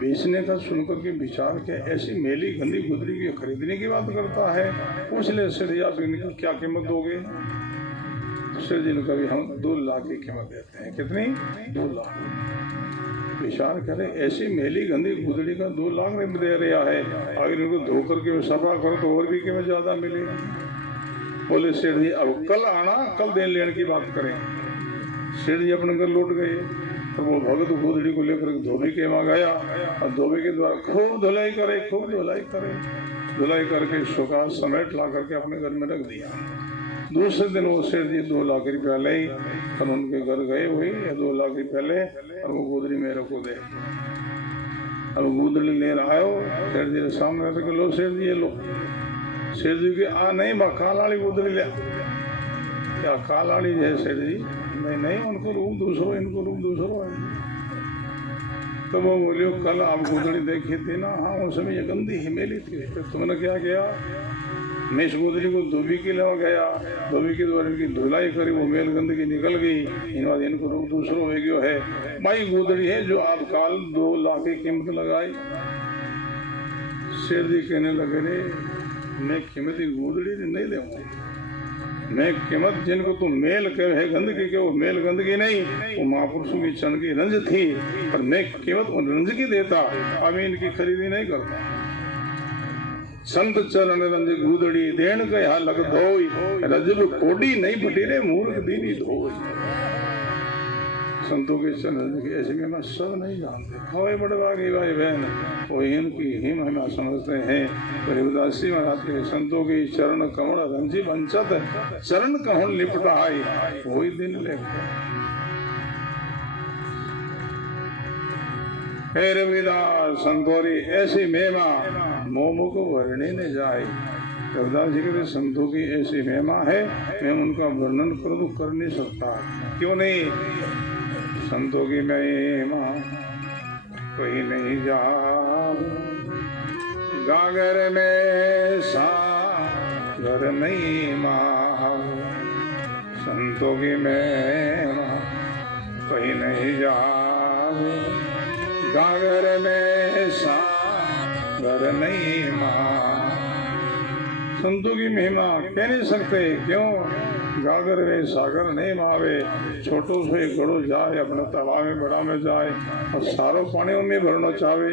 बेचने का सुनकर के विचार के ऐसी मेली गंदी गोदड़ी की खरीदने की बात करता है। पूछ ले सेठ जी आप इनकी क्या कीमत दोगे। सेठ जी ने कभी हम 2 लाख की कीमत देते हैं। कितनी? 2 लाख। विचार करे ऐसी मेली गंदी गोदड़ी का 2 लाख में दे रहा है, अगर इनको धो करके सफा करो तो और भी कीमत ज्यादा मिलेगी। बोले सेठ जी अब कल आना, कल देन लेने की बात करें। सेठ जी अपने घर लौट गए तो वो भगत गोदड़ी को लेकर धोबी के वहां गया और धोबी के द्वारा खूब धुलाई करे, खूब धुलाई करे, धुलाई करके सुखा समेट ला करके अपने घर में रख दिया। दूसरे दिन वो सेठ जी 2 लाख रुपया ले और उनके घर गए वही 2 लाख रुपया ले और वो गोदड़ी मेरे को दे। अब गोदड़ी ले आयो सेठ जी के सामने रख लो सेठ जी ये लो। सेठ जी के आ नहीं बा कालाड़ी गोदड़ी ले। क्या कालाड़ी है सेठ जी? नहीं उनको रूप दूसरो इनको रूप दूसरो है। तो वो बोलियो कल आप गोदड़ी देखी थी ना, हाँ उस समय ये गंदी हिमेली थी। तो तुमने क्या किया? मैं इस गोदड़ी को धोबी के लिए गया, धोबी के द्वारा इनकी धुलाई करी, वो मेल गंदगी निकल गई, इन बाद इनको रूप दूसरो हो गयो है। भाई गोदड़ी है जो आप काल 2 लाख की कीमत लगाई। शेर जी कहने लगे रे मैं कीमती गोदड़ी नहीं ले, मैं कीमत जिनको तुम मेल कहे है गंदगी के, वो मेल गंदगी नहीं, वो महापुरुषों की चरण की रंज थी, पर मैं कीमत उन रंज की देता, अब इनकी खरीदी नहीं करता। संत चरण रंज गुदड़ी देन कहा लग धोई, रजब कोडी नहीं फटी रे मूर्ख दीनी धोई। संतों के चरण की ऐसी महिमा सब नहीं जानते। हवाई बड़े भागी भाई बहन वो इनकी ही महिमा समझते हैं। हरिदासी महाराज के संतों की चरण कमल रंजी बंचत, चरण कहन लिपटाई वही दिन ले। हे रविदास संतोरी ऐसी महिमा मोमुख वर्णि न जाए। रविदास जी के संतों की ऐसी महिमा है, मैं उनका वर्णन कर नहीं सकता। क्यों नहीं? संतों की महिमा कोई नहीं जाओ, गागर में सागर नहीं माओ। संतों की महिमा कोई नहीं जाओ, गागर में सागर नहीं माओ। संतों की महिमा कह नहीं सकते। क्यों? गागर में सागर नहीं मावे। छोटो से गड़ो जाए अपने तालाब में बड़ा में जाए और सारों पानियों में भरना चाहे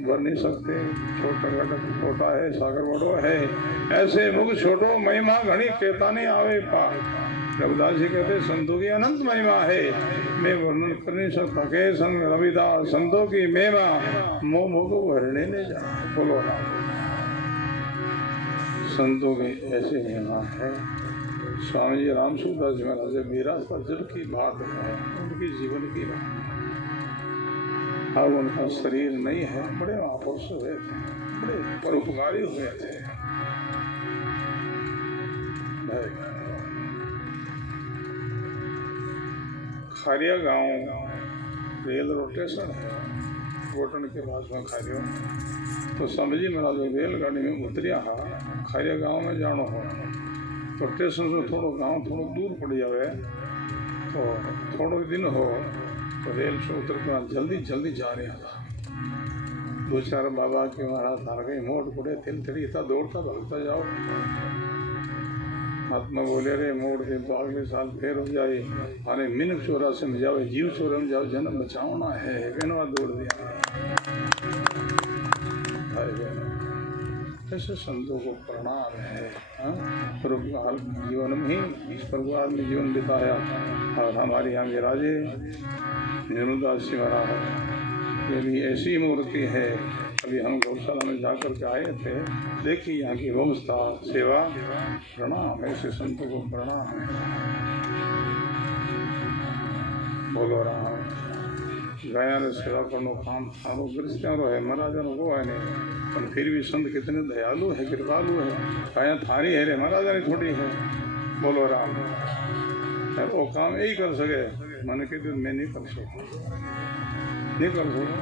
भर नहीं सकते। छोटा है सागर बड़ो है, ऐसे मुख छोटो महिमा घनी कहता नहीं आवे पा। रविदास जी कहते संतों की अनंत महिमा है, मैं वर्णन कर नहीं सकता। के संग रविदास संतों की महिमा मोह मुख भरने ने जा। बोलो संतों की ऐसी महिमा है। स्वामी जी राम सूरदास जी महाराज मीरा जब की बात है, उनकी जीवन की बात। अब उनका शरीर नहीं है। बड़े महापुरुष हुए थे, बड़े परोपकारी हुए थे। खारिया गांव रेल रोड स्टेशन है, गोटन के पास में खारियो। तो समझी मेरा जो रेलगाड़ी में उतरिया हा, खारिया गांव में जानो हो तो स्टेशन से थोड़ो गांव थोड़ो दूर पड़ जावे, तो थोड़ो दिन हो तो रेल से उतर के जल्दी जल्दी जा रहा था। दो चार बाबा के महाराज थार गई मोड़ पड़े थिल थड़ी इतना दौड़ता भागता जाओ। महात्मा बोले रे मोड़ के तो अगले साल फिर हो जाए, माने मिनक चौरासी में जाओ, जीव चौरा में जाओ, जन्म बचाना है, कहना दौड़ दिया। ऐसे संतों को प्रणाम है। जीवन में ही इस परिवार में जीवन बिताया और हमारे यहाँ के राजे निर्मलदास जी महाराज ये भी ऐसी मूर्ति है। अभी हम गौशाला में जाकर के आए थे, देखिए यहाँ की व्यवस्था सेवा, प्रणाम। ऐसे संतों को प्रणाम है। बोलो राम। गया ने सेवा करनो काम सारो क्रिश्चियन है, महाराजा वो है नहीं, पर फिर भी संत कितने दयालु है, कृपालु है। गया थारी है रे, महाराजा ने थोड़ी है। बोलो राम। वो काम यही कर सके, मैंने कहते मैं नहीं कर सकता, नहीं कर सकता।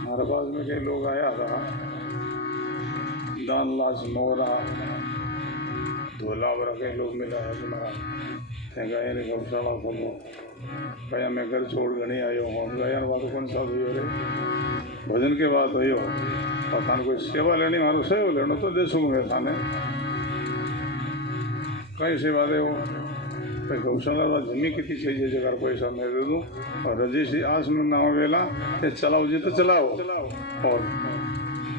हमारे पास में कई लोग आया था, दान लाश मोरा धोला वरा कई लोग मिला है तुम्हारा गया ने गौशाला खोलो। गया मैं घर छोड़ कर नहीं आयो हूँ। गया बात कौन सा हुई रे, भजन के बात हुई हो और थाने कोई सेवा लेनी, मारो सेवा लेना तो दे सकूँ मैं थाने कई सेवा दे हो। गौशाला जमी कितनी चाहिए जगह पैसा मैं दे दूँ, और रजिस्ट्री आज में नाम वेला ये चलाओ जी तो चलाओ, और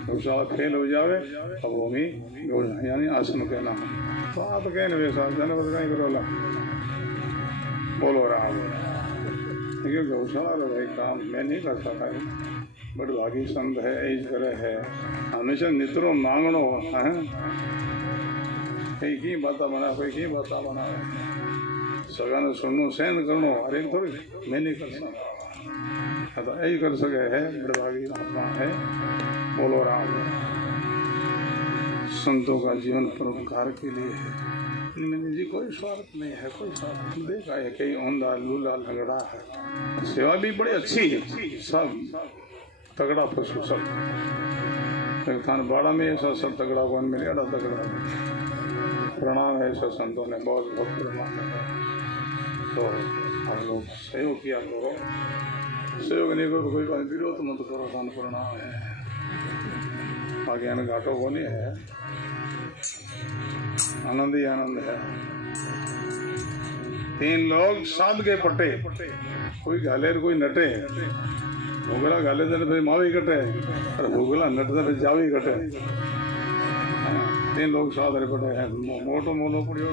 गौशाला फेल हो जावे अब वो भी यानी आश्रम के नाम तो आप कहें वैसा जनपद कहीं करोला। बोलो राम। देखिए गौशाला तो भाई काम मैं नहीं कर सकता, बड़े भागी संत है, ऐस करे है, हमेशा नित्रो मांगनो है, कहीं की बाता बना कोई की बाता बना सगाने सुननो सहन करनो, अरे थोड़ी मैं नहीं कर सकता, तो यही कर सके है, बड़े भागी आत्मा है। बोलो राम। संतों का जीवन परोपकार के लिए है, इनमें जी कोई स्वार्थ नहीं है, कोई स्वार्थ देखा है कई औंधा लूला लगड़ा है, सेवा भी बड़ी अच्छी है, सब तगड़ा पशु सब थान बाड़ा में ऐसा सब तगड़ा कौन मिले, अड़ा तगड़ा प्रणाम है। ऐसा संतों ने बहुत बहुत प्रणाम है। तो हम लोग सहयोग किया करो, सहयोग नहीं करो कोई बात विरोध मत करो, थान प्रणाम है। आगे आने घाटों को नहीं है, आनंद ही आनंद है। तीन लोग साध के पटे, कोई गालेर कोई नटे, भूगला गाले तो फिर मावी कटे, और भूगला नटते फिर जावी कटे। तीन लोग साध रे पटे हैं, मोटो मोनो पड़ियो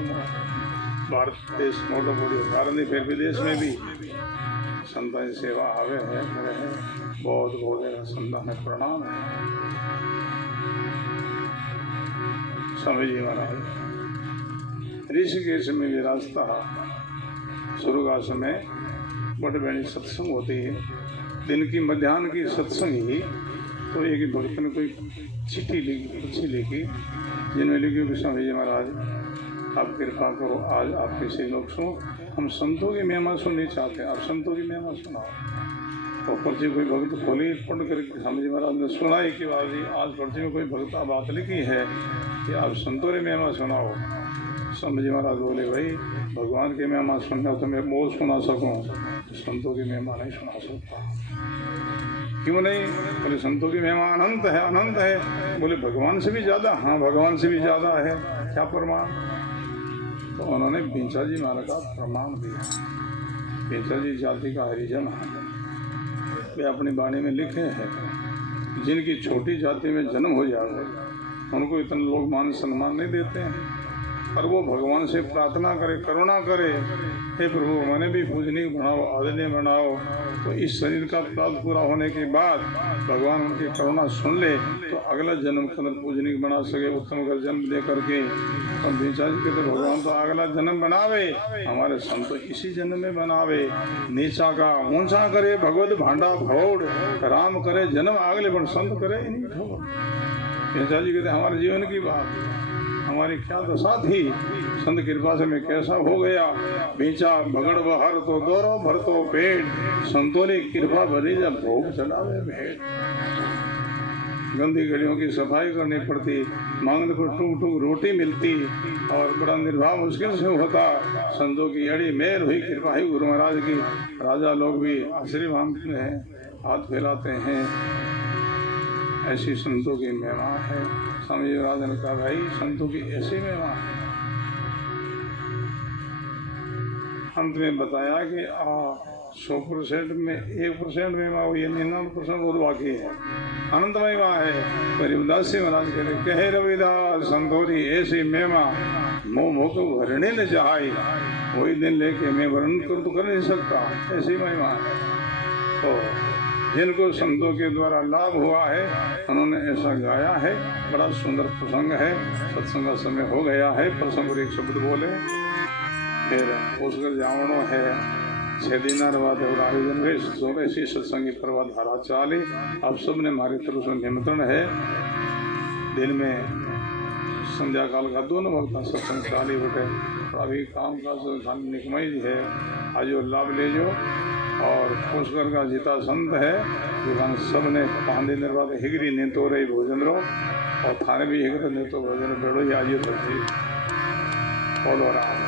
भारत देश मोटो पड़ियो, भारत फिर विदेश में भी संता की सेवा आवे है, करे है, बहुत बहुत संता में प्रणाम है। स्वामी जी महाराज ऋषिकेश में विराजता सुरगास में बड़े बड़ी सत्संग होती है, दिन की मध्याह्न की सत्संग ही। तो एक भक्त ने कोई चिट्ठी लिखी जिनमें लिखी कि स्वामी जी महाराज आप कृपा करो, आज आपके से लोग सुनो, हम संतों की महिमा सुननी चाहते हैं, आप संतों की महिमा सुनाओ। तो पर्ची कोई भक्त खोली पढ़ कर स्वामी जी महाराज ने सुनाई कि जी आज पर्ची में कोई भक्त बात लिखी है कि आप संतों की महिमा सुनाओ। स्वामी जी महाराज बोले भाई भगवान की महिमा सुनना तो मैं बहुत सुना सकूँ, संतों की महिमा नहीं सुना सकता। क्यों नहीं? बोले संतों की महिमा अनंत है, अनंत है। बोले भगवान से भी ज़्यादा? हाँ भगवान से भी ज़्यादा है। क्या प्रमाण? तो उन्होंने बींचा जी महाराज का प्रमाण दिया। बींचा जी जाति का हरिजन है, वे अपनी वाणी में लिखे हैं जिनकी छोटी जाति में जन्म हो जाए उनको इतने लोग मान सम्मान नहीं देते हैं, और वो भगवान से प्रार्थना करे, करुणा करे, हे प्रभु मैंने भी पूजनीय बनाओ, आदरणीय बनाओ। तो इस शरीर का प्राप्त पूरा होने के बाद भगवान उनकी करुणा सुन ले तो अगला जन्म के अंदर पूजनीय बना सके, उत्तम कर जन्म दे करके। तो बेचा जी कहते भगवान तो अगला जन्म बनावे, हमारे संत तो इसी जन्म में बनावे। नीचा का ऊंचा करे भगवत भांडा भौड़, राम करे जन्म अगले बन संत करे इन्हीं ठोड़। बेचा जी कहते हमारे जीवन की बात, हमारी क्या दशा थी, संत कृपा से मैं कैसा हो गया। बेचा भगड़ बहर तो दौरो भर तो पेट, संतों की कृपा भरी जब भोग चढ़ावे भेंट। गंदी गलियों की सफाई करनी पड़ती, मांगने को टूक टूक रोटी मिलती और बड़ा निर्वाह मुश्किल से होता। संतों की अड़ी मेल हुई, कृपा हुई गुरु महाराज की। राजा लोग भी आश्रय मांगते हैं, हाथ फैलाते हैं। ऐसी संतों की महिमा है। स्वामी महाराज ने कहा भाई संतों की ऐसी महिमा है। अंत में बताया कि 100% में 1% महिमा हुई है, 99% और बाकी है। अनंत महिमा है। पर रविदास महाराज कहे रविदास संतोरी ऐसी महिमा मोह मोह को भरने न चाहे, वही दिन लेके मैं वर्णन कर तो कर नहीं सकता, ऐसी महिमा है। तो जिनको संतों के द्वारा लाभ हुआ है उन्होंने ऐसा गाया है। बड़ा सुंदर प्रसंग है। सत्संग का समय हो गया है। प्रसंग और एक शब्द बोले फिर उसका जावणो है। 6 दिन बाद और आयोजन हुए, 84 सत्संगी प्रवाह धारा चाली। आप सब ने हमारी तरफ से निमंत्रण है। दिन में संध्या काल का दोनों वक्त सत्संग चाली बटे। अभी काम का निकमई है, आज लाभ ले जो। और पुष्कर का जीता संत है दुकान सब ने 5 दिन बाद हिगरी ने तो रही भोजन रो और थाने भी हिगर ने तो भोजन बेड़ो ही आज बची बोलो राम।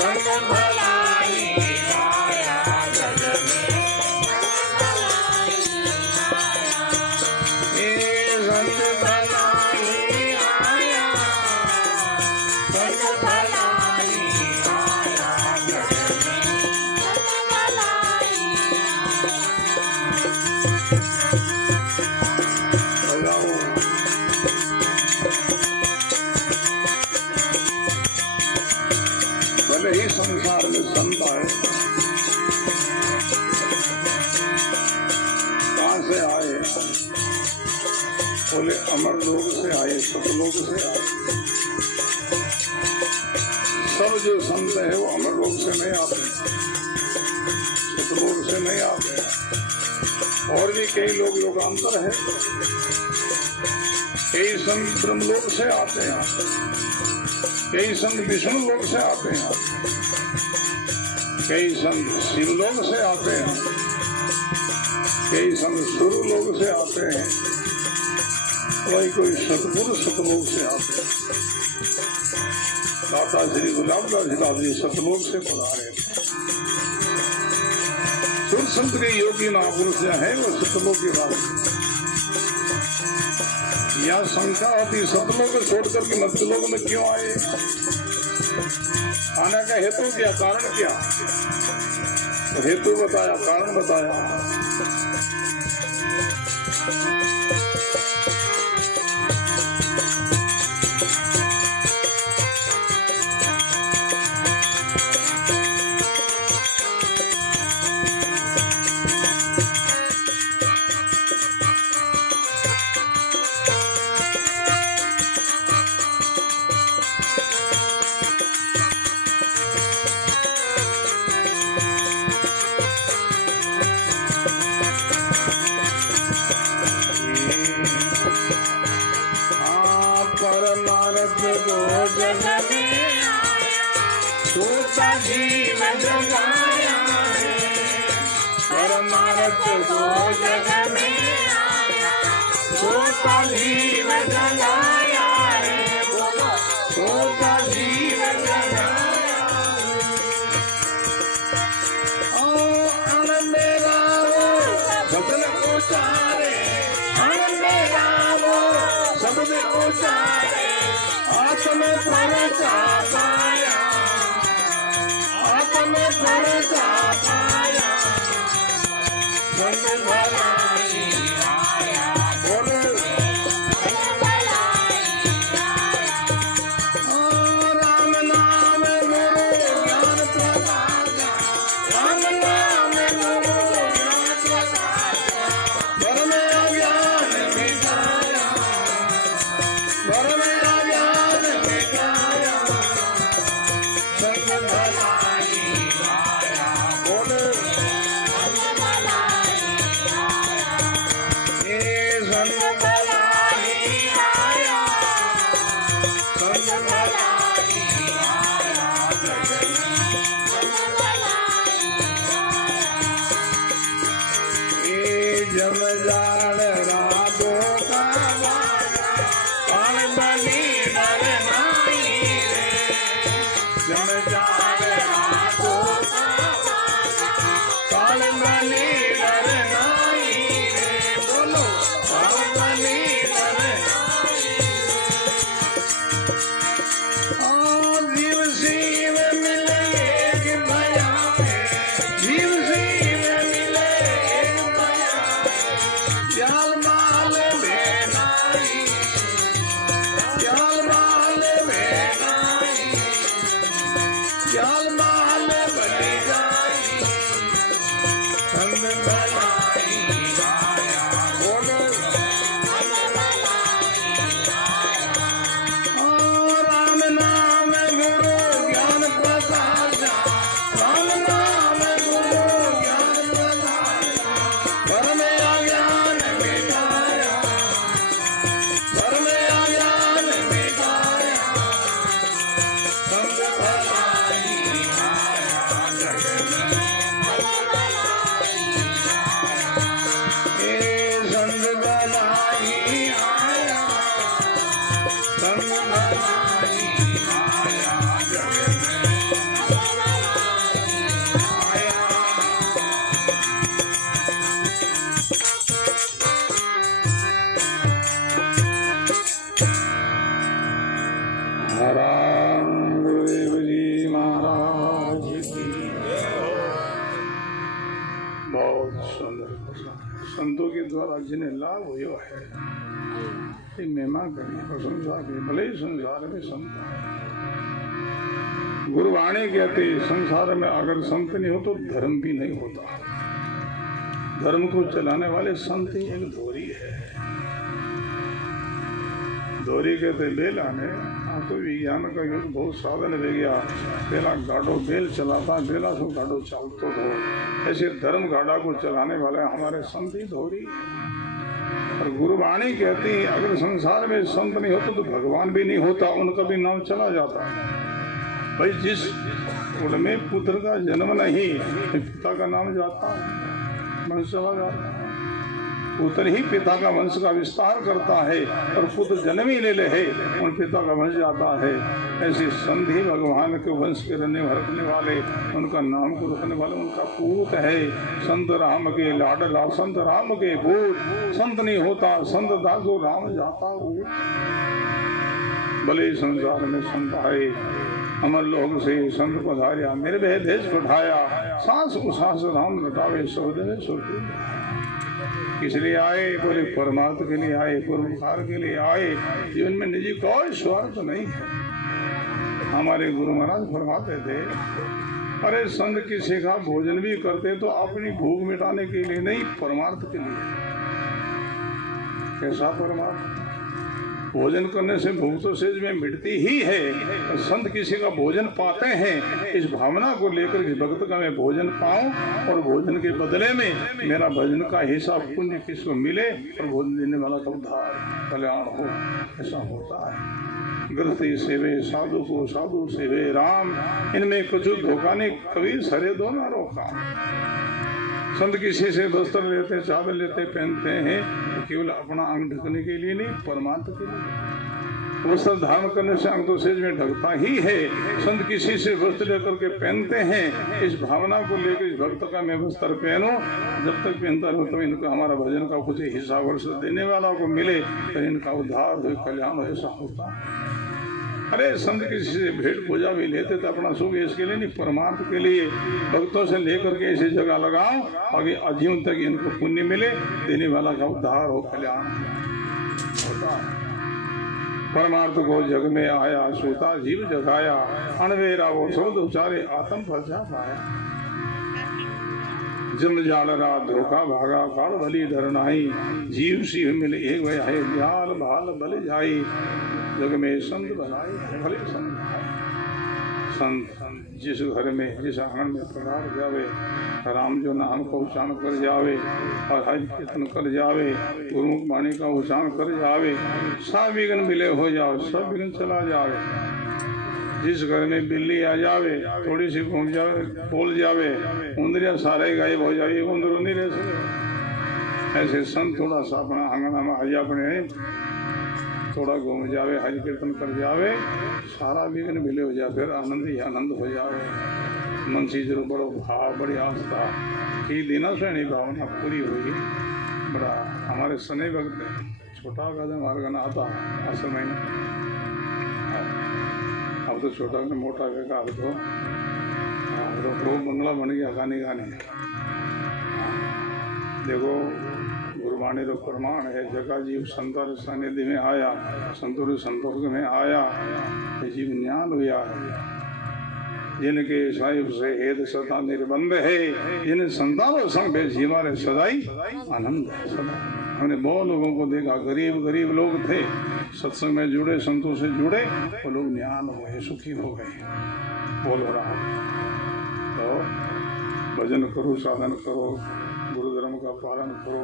संत भला भले ही संसार में संत आए, कहाँ से आए? बोले अमर लोक से आए, सतलोक से आए। सब जो संत है वो अमर लोक से नहीं आते, सतलोक से नहीं आते। और भी कई लोग लोकांतर है, कई संत ब्रह्मलोक से आते हैं, कई संत विष्णु लोक से आते हैं, कई संत शिवलोक से आते हैं, कई संत सूर्य लोक से आते हैं, वही कोई सतपुरुष सतलोक से आते हैं। दाता श्री गुलाबदास जी सतलोक से पधारे थे। सुर संत के योगी महापुरुष है वो सतलोक की बात। यहाँ शंका होती सतलोक को छोड़कर के मध्यलोक में क्यों आए? आने का हेतु क्या, कारण क्या? तो हेतु बताया, कारण बताया। जीवन जगाया है, परमार्थ को जग में आया, छोटा जीवन जगाया है, बोलो छोटा जीवन जगाया है। आनंद रावो शब्द उचारे, आनंद रावो शब्द उचारे, आत्म परचाया, आत्म परचाया, संत भलाई आया, बोलो संत भलाई आया। राम नाम गुरु ज्ञान प्रकाशा, राम नाम गुरु ज्ञान प्रकाशा, घर में अज्ञान मिटाया, घर में अज्ञान मिटाया, संत भलाई आया, बोलो संत भलाई आया, ये संत भलाई आया, संत भलाई आया, जगत संत भलाई आया। ये जम जान रातों का वादा, काल बली डर नाई रे, जम जान रातों का वादा, काल बली डर नाई रे, बोलो काल बली डर नाई रे। जीव शिव मिले एक भया है, जीव शिव मिले एक भया है, जाल माल में नाई, जाल माल में नाई, जाल माल बन जाई, संत भलाई आया, बोलो संत भलाई आया। राम नाम गुरु ज्ञान प्रकाशा, राम नाम गुरु ज्ञान प्रकाशा, घर में अज्ञान मिटाया, घर में अज्ञान मिटाया, संत भलाई आया, जग में संत भलाई आया, ये संत भलाई आया, संत भलाई आया, जग में संत भलाई आया। राम गुरुदेव जी महाराज की बहुत सुंदर संतों के द्वारा जिन्हें लाभ हुआ है, ये महिमा करिए, प्रशंसा करिए। भले ही संसार में संत है, गुरुवाणी कहते संसार में अगर संत नहीं हो तो धर्म भी नहीं होता। धर्म को चलाने वाले संत ही एक धोरी है। धोरी कहते बेला ने, हाँ तो विज्ञान का युग बहुत साधन हो गया। पहला गाड़ो बेल चलाता, बेला से गाड़ो चलतो तो ऐसे धर्म गाड़ा को चलाने वाले हमारे संत ही धोरी। और गुरुवाणी कहती है अगर संसार में संत नहीं होता तो भगवान भी नहीं होता, उनका भी नाम चला जाता। भाई जिस कुल में पुत्र का जन्म नहीं, पिता का नाम जाता है, वंश चला जाता है। पुत्र ही पिता का वंश का विस्तार करता है और पुत्र जन्म ही ले है और पिता का वंश जाता है। ऐसे संत ही भगवान के वंश के रखने वाले, उनका नाम को रखने वाले उनका पूत है। संत राम के लाडला, संत राम के पूत। संत नहीं होता संत दासो राम जाता हो। भले संसार में संत आए, अमर लोग से संत पधारिया, मेरे भय देश उठाया, सांस को सांस राम लटावे, सौदे सोते। किस लिए आए? बोले परमात्मा के लिए आए, परोपकार के लिए आए। जीवन में निजी कोई स्वार्थ नहीं है। हमारे गुरु महाराज फरमाते थे, अरे संत किसी का भोजन भी करते तो अपनी भूख मिटाने के लिए नहीं, परमार्थ के लिए। कैसा परमार्थ? भोजन करने से भूख तो सेज में मिटती ही है। संत किसी का भोजन पाते हैं इस भावना को लेकर कि भक्त का मैं भोजन पाऊं और भोजन के बदले में मेरा भजन का हिसाब पुण्य किसको मिले और भोजन देने वाला का उद्धार कल्याण हो, ऐसा होता है। गृहस्थी सेवे साधु को, साधु सेवे राम, इनमें कुछ धोखा नहीं। कबीर सरे दो ना रोका। संत किसी से वस्त्र लेते, चादर लेते, पहनते हैं तो केवल अपना अंग ढकने के लिए नहीं, परमात्मा के लिए। वस्त्र धारण करने से अंग तो सेज में ढकता ही है। संत किसी से वस्त्र लेकर के पहनते हैं इस भावना को लेकर, इस भक्त का मैं वस्त्र पहनूं, जब तक पहनता रहो तो इनका हमारा भजन का कुछ हिस्सा वर्ष देने वाला को मिले तो इनका उद्धार हो, कल्याण हो, ऐसा होता है। अरे संत किसी से भेंट पूजा भी लेते तो अपना सुख इसके लिए नहीं, परमार्थ के लिए। भक्तों से लेकर के ऐसी जगह लगाओ आगे आजीवन तक इनको पुण्य मिले, देने वाला का उद्धार हो, कल्याण होता है। परमार्थ को जग में आया, सोता जीव जगाया, अनवेरा वो शब्द उचारे, आत्म फलसा पाया। जम जाल रात धोखा भागा, काल भली धरनाई, जीव शिव मिले एक भय है, जाल भाल बल जाई, जग में संत बनाए भले संत। संत जिस घर में, जिस आंगन में पधार जावे, राम जो नाम का उच्चारण कर जावे और हज कीर्तन कर जावे, गुरुमुख वाणी का उच्चारण कर जावे, सब विघ्न मिले हो जाओ, सब विघ्न चला जावे। जिस घर में बिल्ली आ जावे, थोड़ी सी घूम जावे, बोल जावे, उंदरिया सारे गायब हो जाए, उंदर नहीं रह सके। ऐसे संत थोड़ा सा अपना आंगन में हज अपने थोड़ा घूम जावे, हज कीर्तन कर जावे, सारा विघ्न मिले हो जाए, फिर आनंद ही आनंद हो जावे। मन से जरूर बड़ो भाव, बड़ी आस्था की दिना श्रेणी भावना पूरी हुई। बड़ा हमारे सने वक्त छोटा कदम हमारे गाना आता असल में, अब तो छोटा का मोटा का अब तो बंगला बन गया गाने गाने। देखो गुरुवाणी रो प्रमाण है, जगह जीव संतर सानिध्य में आया, संतुर संपर्क में आया, जीव ज्ञान हुआ है। जिनके साहिब से हेद सदा निर्बंध है, जिन संतानों संग जीवा रे सदाई आनंद है। सदा हमने बहुत लोगों को देखा, गरीब गरीब लोग थे, सत्संग में जुड़े, संतों से जुड़े, वो लोग ज्ञान हो गए, सुखी हो गए। बोल रहा तो भजन करो, साधन करो, गुरु धर्म का पालन करो,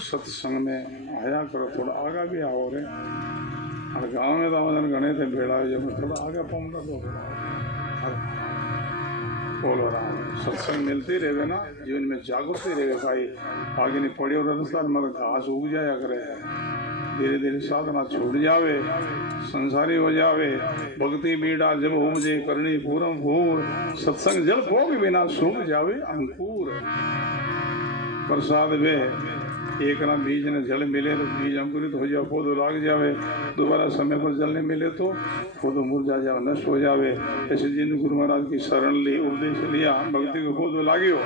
सत्संग में आया करो, थोड़ा आगे भी आओ रे। और गाँव में तो वजन गणे थे बेड़ा, जब थोड़ा आगे पहुँचा तो बोल रहा हूँ। सत्संग मिलती रहे ना, जीवन में जागृति रहे भाई। आगे नहीं पड़ी और रास्ता मगर घास उग जाया करे, धीरे धीरे साधना छूट जावे, संसारी हो जावे। भक्ति बीड़ा जब उपजे करनी पूरम भूर, सत्संग जल भोग बिना सूख जावे अंकुर। प्रसाद वे एक ना बीज ने जल मिले तो बीज अंकुरित हो जाए, पौधो लाग जावे, दोबारा समय पर जल नहीं मिले तो पौधो मुरझा जाए, नष्ट हो जावे। ऐसे जिन गुरु महाराज की शरण ली, उपदेश लिया, भक्ति को पौधो लागियो,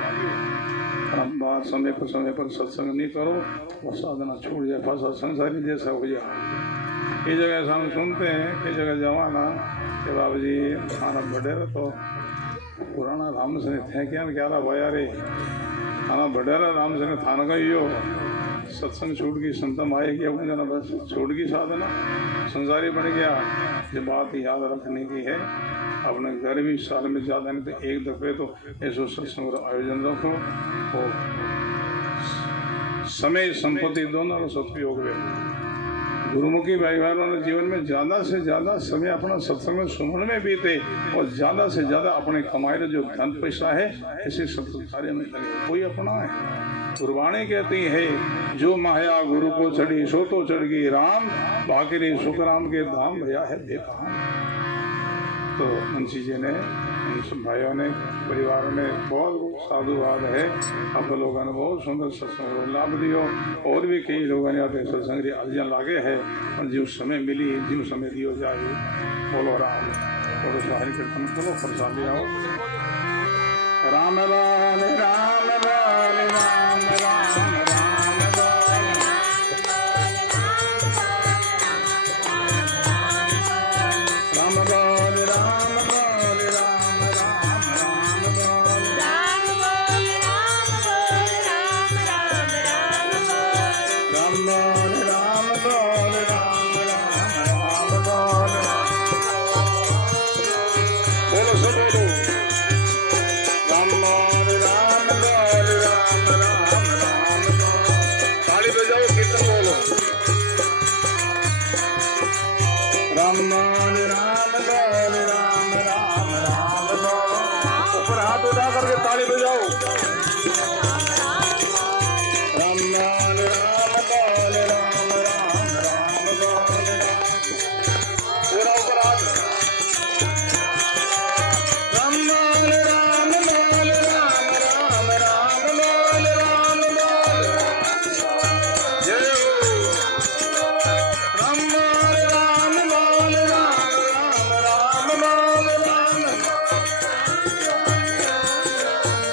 बात समय पर सत्संग नहीं करो, वो साधना छूट जाए, फंसा संसारी जैसा हो जाए। ये जगह हम सुनते हैं, कई जगह जवाना कि बाबू जी खाना बढ़े रहे तो पुराना राम से थे क्या रहा भया रे खाना बढ़े रहा राम से थाना का यो सत्संग छूट गई संतम आए कि अपने जना बस छूट गई साधना संसारी बन गया। ये बात याद रखने की है। अपने घर भी साल में ज़्यादा नहीं तो एक दफे तो ऐसा सत्संग का आयोजन रखो और समय संपत्ति दोनों का सदुपयोग है। गुरुमुखी भाई बहनों ने जीवन में ज़्यादा से ज़्यादा समय अपना सत्संग में सुमन में बीते और ज़्यादा से ज़्यादा अपने कमाए जो धन पैसा है ऐसे सत्संग कार्य में लगे। कोई अपना है गुरबाणी कहती है जो माया गुरु को चढ़ी सो तो चढ़ गई राम बाकी सुखराम के धाम भया है बेकाम। तो मुंशी जी ने उन सब भाइयों ने परिवार में बहुत साधुवाद है। आप लोगों ने बहुत सुंदर सत्संग लाभ दियो और भी कई लोगों ने आते सत्संग अर्जियाँ लागे है और जो समय मिली जो समय दियो जाए बोलो राम बोलो हरि कीर्तन करो प्रसाद ले आओ। राम लाल राम लाल राम राम राम राम लाल राम लाल राम राम राम राम लाल राम लाल राम राम राम बोलो सब बोलो राम लाल राम लाल राम राम राम ताली बजाओ कीर्तन बोलो राम लाल राम लाल राम राम राम ऊपर हाथ उठा करके ताली बजाओ।